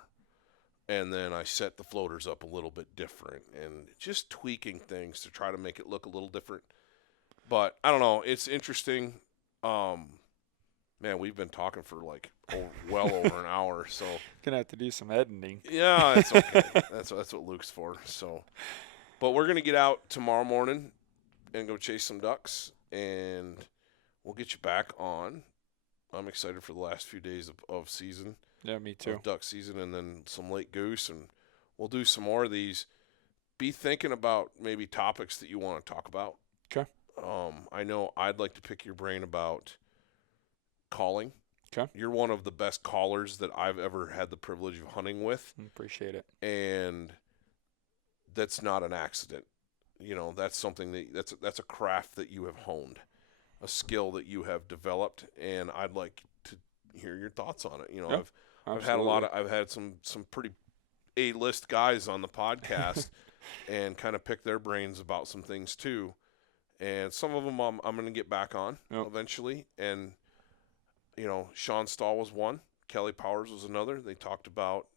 And then I set the floaters up a little bit different and just tweaking things to try to make it look a little different. But I don't know. It's interesting. Man, we've been talking for well over an hour. So Gonna have to do some editing. Yeah, it's okay. That's what Luke's for. So, but we're gonna get out tomorrow morning and go chase some ducks, and we'll get you back on. I'm excited for the last few days of season. Yeah, me too. Of duck season, and then some late goose, and we'll do some more of these. Be thinking about maybe topics that you want to talk about. Okay. I know I'd like to pick your brain about calling. Okay. You're one of the best callers that I've ever had the privilege of hunting with. Appreciate it. And that's not an accident. That's something that's a craft that you have honed, a skill that you have developed, and I'd like to hear your thoughts on it. Yep, I've had some pretty A-list guys on the podcast and kind of pick their brains about some things too. And some of them I'm going to get back on eventually. And Sean Stahl was one. Kelly Powers was another. They talked about,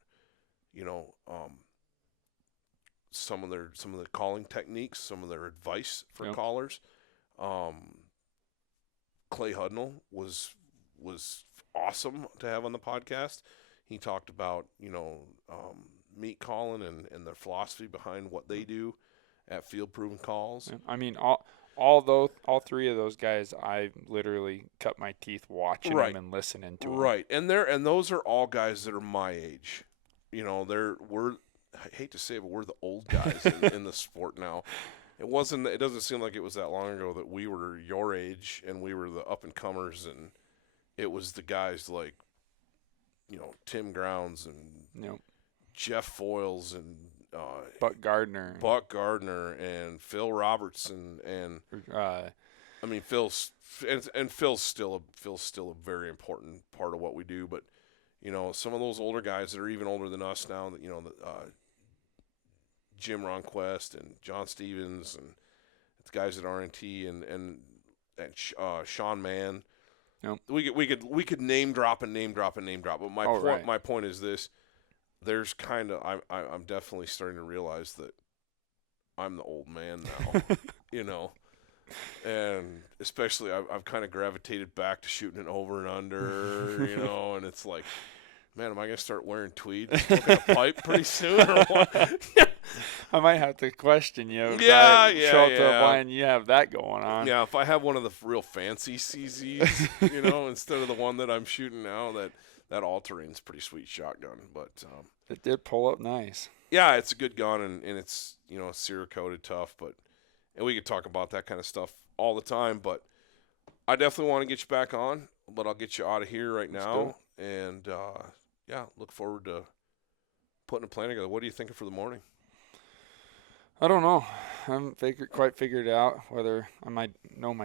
some of the calling techniques, some of their advice for callers. Clay Hudnall was awesome to have on the podcast. He talked about, meat calling and their philosophy behind what they do. at field proven calls. Yeah. I mean, all three of those guys, I literally cut my teeth watching Right. them and listening to them. Right, and those are all guys that are my age. You know, I hate to say it, but we're the old guys in the sport now. It doesn't seem like it was that long ago that we were your age and we were the up and comers, and it was the guys like, you know, Tim Grounds and Yep. Jeff Foyles and Buck Gardner and Phil Robertson and uh, I mean Phil's still a very important part of what we do, but you know, some of those older guys that are even older than us now, that, you know, Jim Ronquest and John Stevens and the guys at RNT and Sean Mann. Yep. We could name drop, but my point is this: there's kind of I'm definitely starting to realize that I'm the old man now, you know. And especially, I've kind of gravitated back to shooting it over and under, you know, and it's like, man, am I going to start wearing tweed and smoking a pipe pretty soon or what? I might have to question you. If Yeah, I yeah, show up yeah. to a blind, you have that going on. Yeah, if I have one of the real fancy CZs, you know, instead of the one that I'm shooting now, that all-terrain's pretty sweet shotgun. But It did pull up nice. yeah, it's a good gun, and it's, you know, Cerakoted tough, and we could talk about that kind of stuff all the time, but I definitely want to get you back on, but I'll get you out of here right now. And, yeah, look forward to putting a plan together. What are you thinking for the morning? I don't know. I haven't quite figured out whether my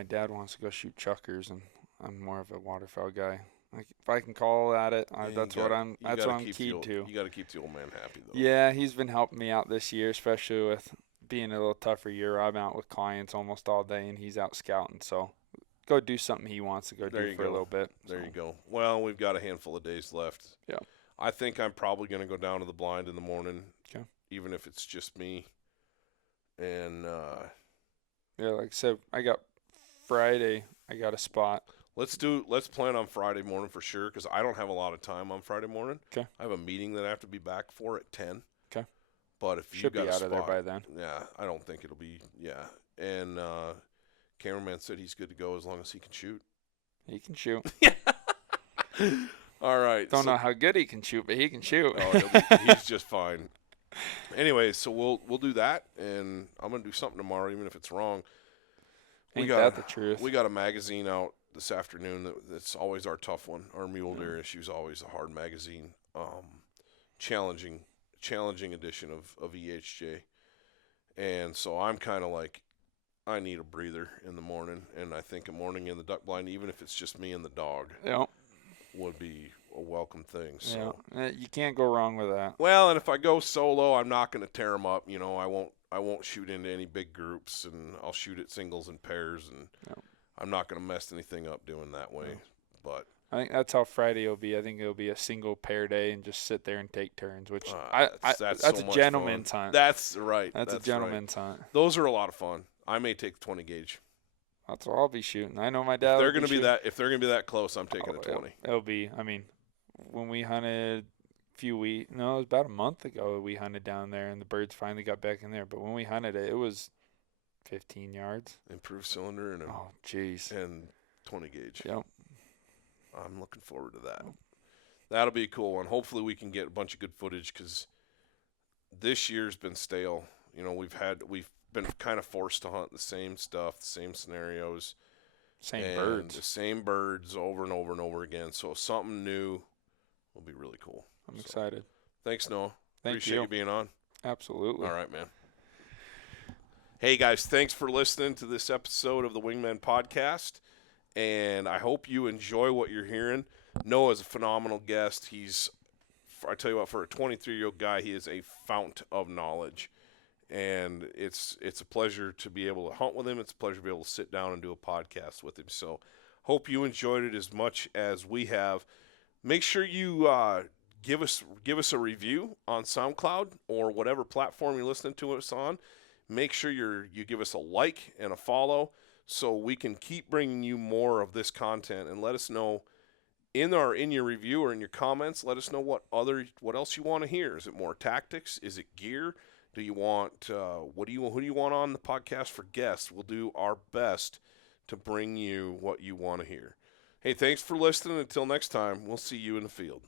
dad wants to go shoot chuckers, and I'm more of a waterfowl guy. Like, if I can call at it, that's what I'm keyed to. You got to keep the old man happy, though. Yeah, he's been helping me out this year, especially with being a little tougher year. I'm out with clients almost all day, and he's out scouting. So go do something he wants to do for a little bit. There you go. Well, we've got a handful of days left. Yeah. I think I'm probably going to go down to the blind in the morning, okay, even if it's just me. And yeah, like I said, I got Friday. I got a spot. Let's plan on Friday morning for sure, because I don't have a lot of time on Friday morning. Okay. I have a meeting that I have to be back for at 10. Okay. But if Should you got be a out spot, of there by then. Yeah, I don't think it'll be. Yeah, and cameraman said he's good to go as long as he can shoot. He can shoot. All right. Don't know how good he can shoot, but he can shoot. He's just fine. Anyway, so we'll do that, and I'm gonna do something tomorrow, even if it's wrong. Ain't that the truth? We got a magazine out this afternoon that's always our tough one. Our mule deer issue's always a hard magazine. Challenging edition of EHJ. And so I'm kind of like, I need a breather in the morning, and I think a morning in the duck blind, even if it's just me and the dog, would be a welcome thing. So you can't go wrong with that. Well, and if I go solo, I'm not going to tear them up. You know, I won't shoot into any big groups, and I'll shoot at singles and pairs, and I'm not going to mess anything up doing that way. But I think that's how Friday will be. I think it'll be a single pair day and just sit there and take turns, which that's so a much gentleman's fun. hunt. That's right. That's a gentleman's hunt. Those are a lot of fun. I may take the 20 gauge. That's what I'll be shooting. I know my dad. If they're gonna be that close, I'm taking a 20. It'll be. I mean, when we hunted it was about a month ago we hunted down there, and the birds finally got back in there. But when we hunted it was 15 yards. Improved cylinder and and 20 gauge. Yep. I'm looking forward to that. That'll be a cool one. Hopefully we can get a bunch of good footage, because this year's been stale. You know, we've been kind of forced to hunt the same stuff, the same scenarios, the same birds over and over and over again. So something new will be really cool. I'm excited. Thanks, Noah. Appreciate you being on. Absolutely. All right, man. Hey, guys, thanks for listening to this episode of the Wingmen Podcast, and I hope you enjoy what you're hearing. Noah's a phenomenal guest. I tell you what, for a 23-year-old guy, he is a fount of knowledge. And it's a pleasure to be able to hunt with him. It's a pleasure to be able to sit down and do a podcast with him. So hope you enjoyed it as much as we have. Make sure you give us a review on SoundCloud or whatever platform you're listening to us on. Make sure you give us a like and a follow so we can keep bringing you more of this content, and let us know in your review or in your comments. Let us know what else you want to hear. Is it more tactics? Is it gear? Do you want who do you want on the podcast for guests? We'll do our best to bring you what you want to hear. Hey, thanks for listening. Until next time, we'll see you in the field.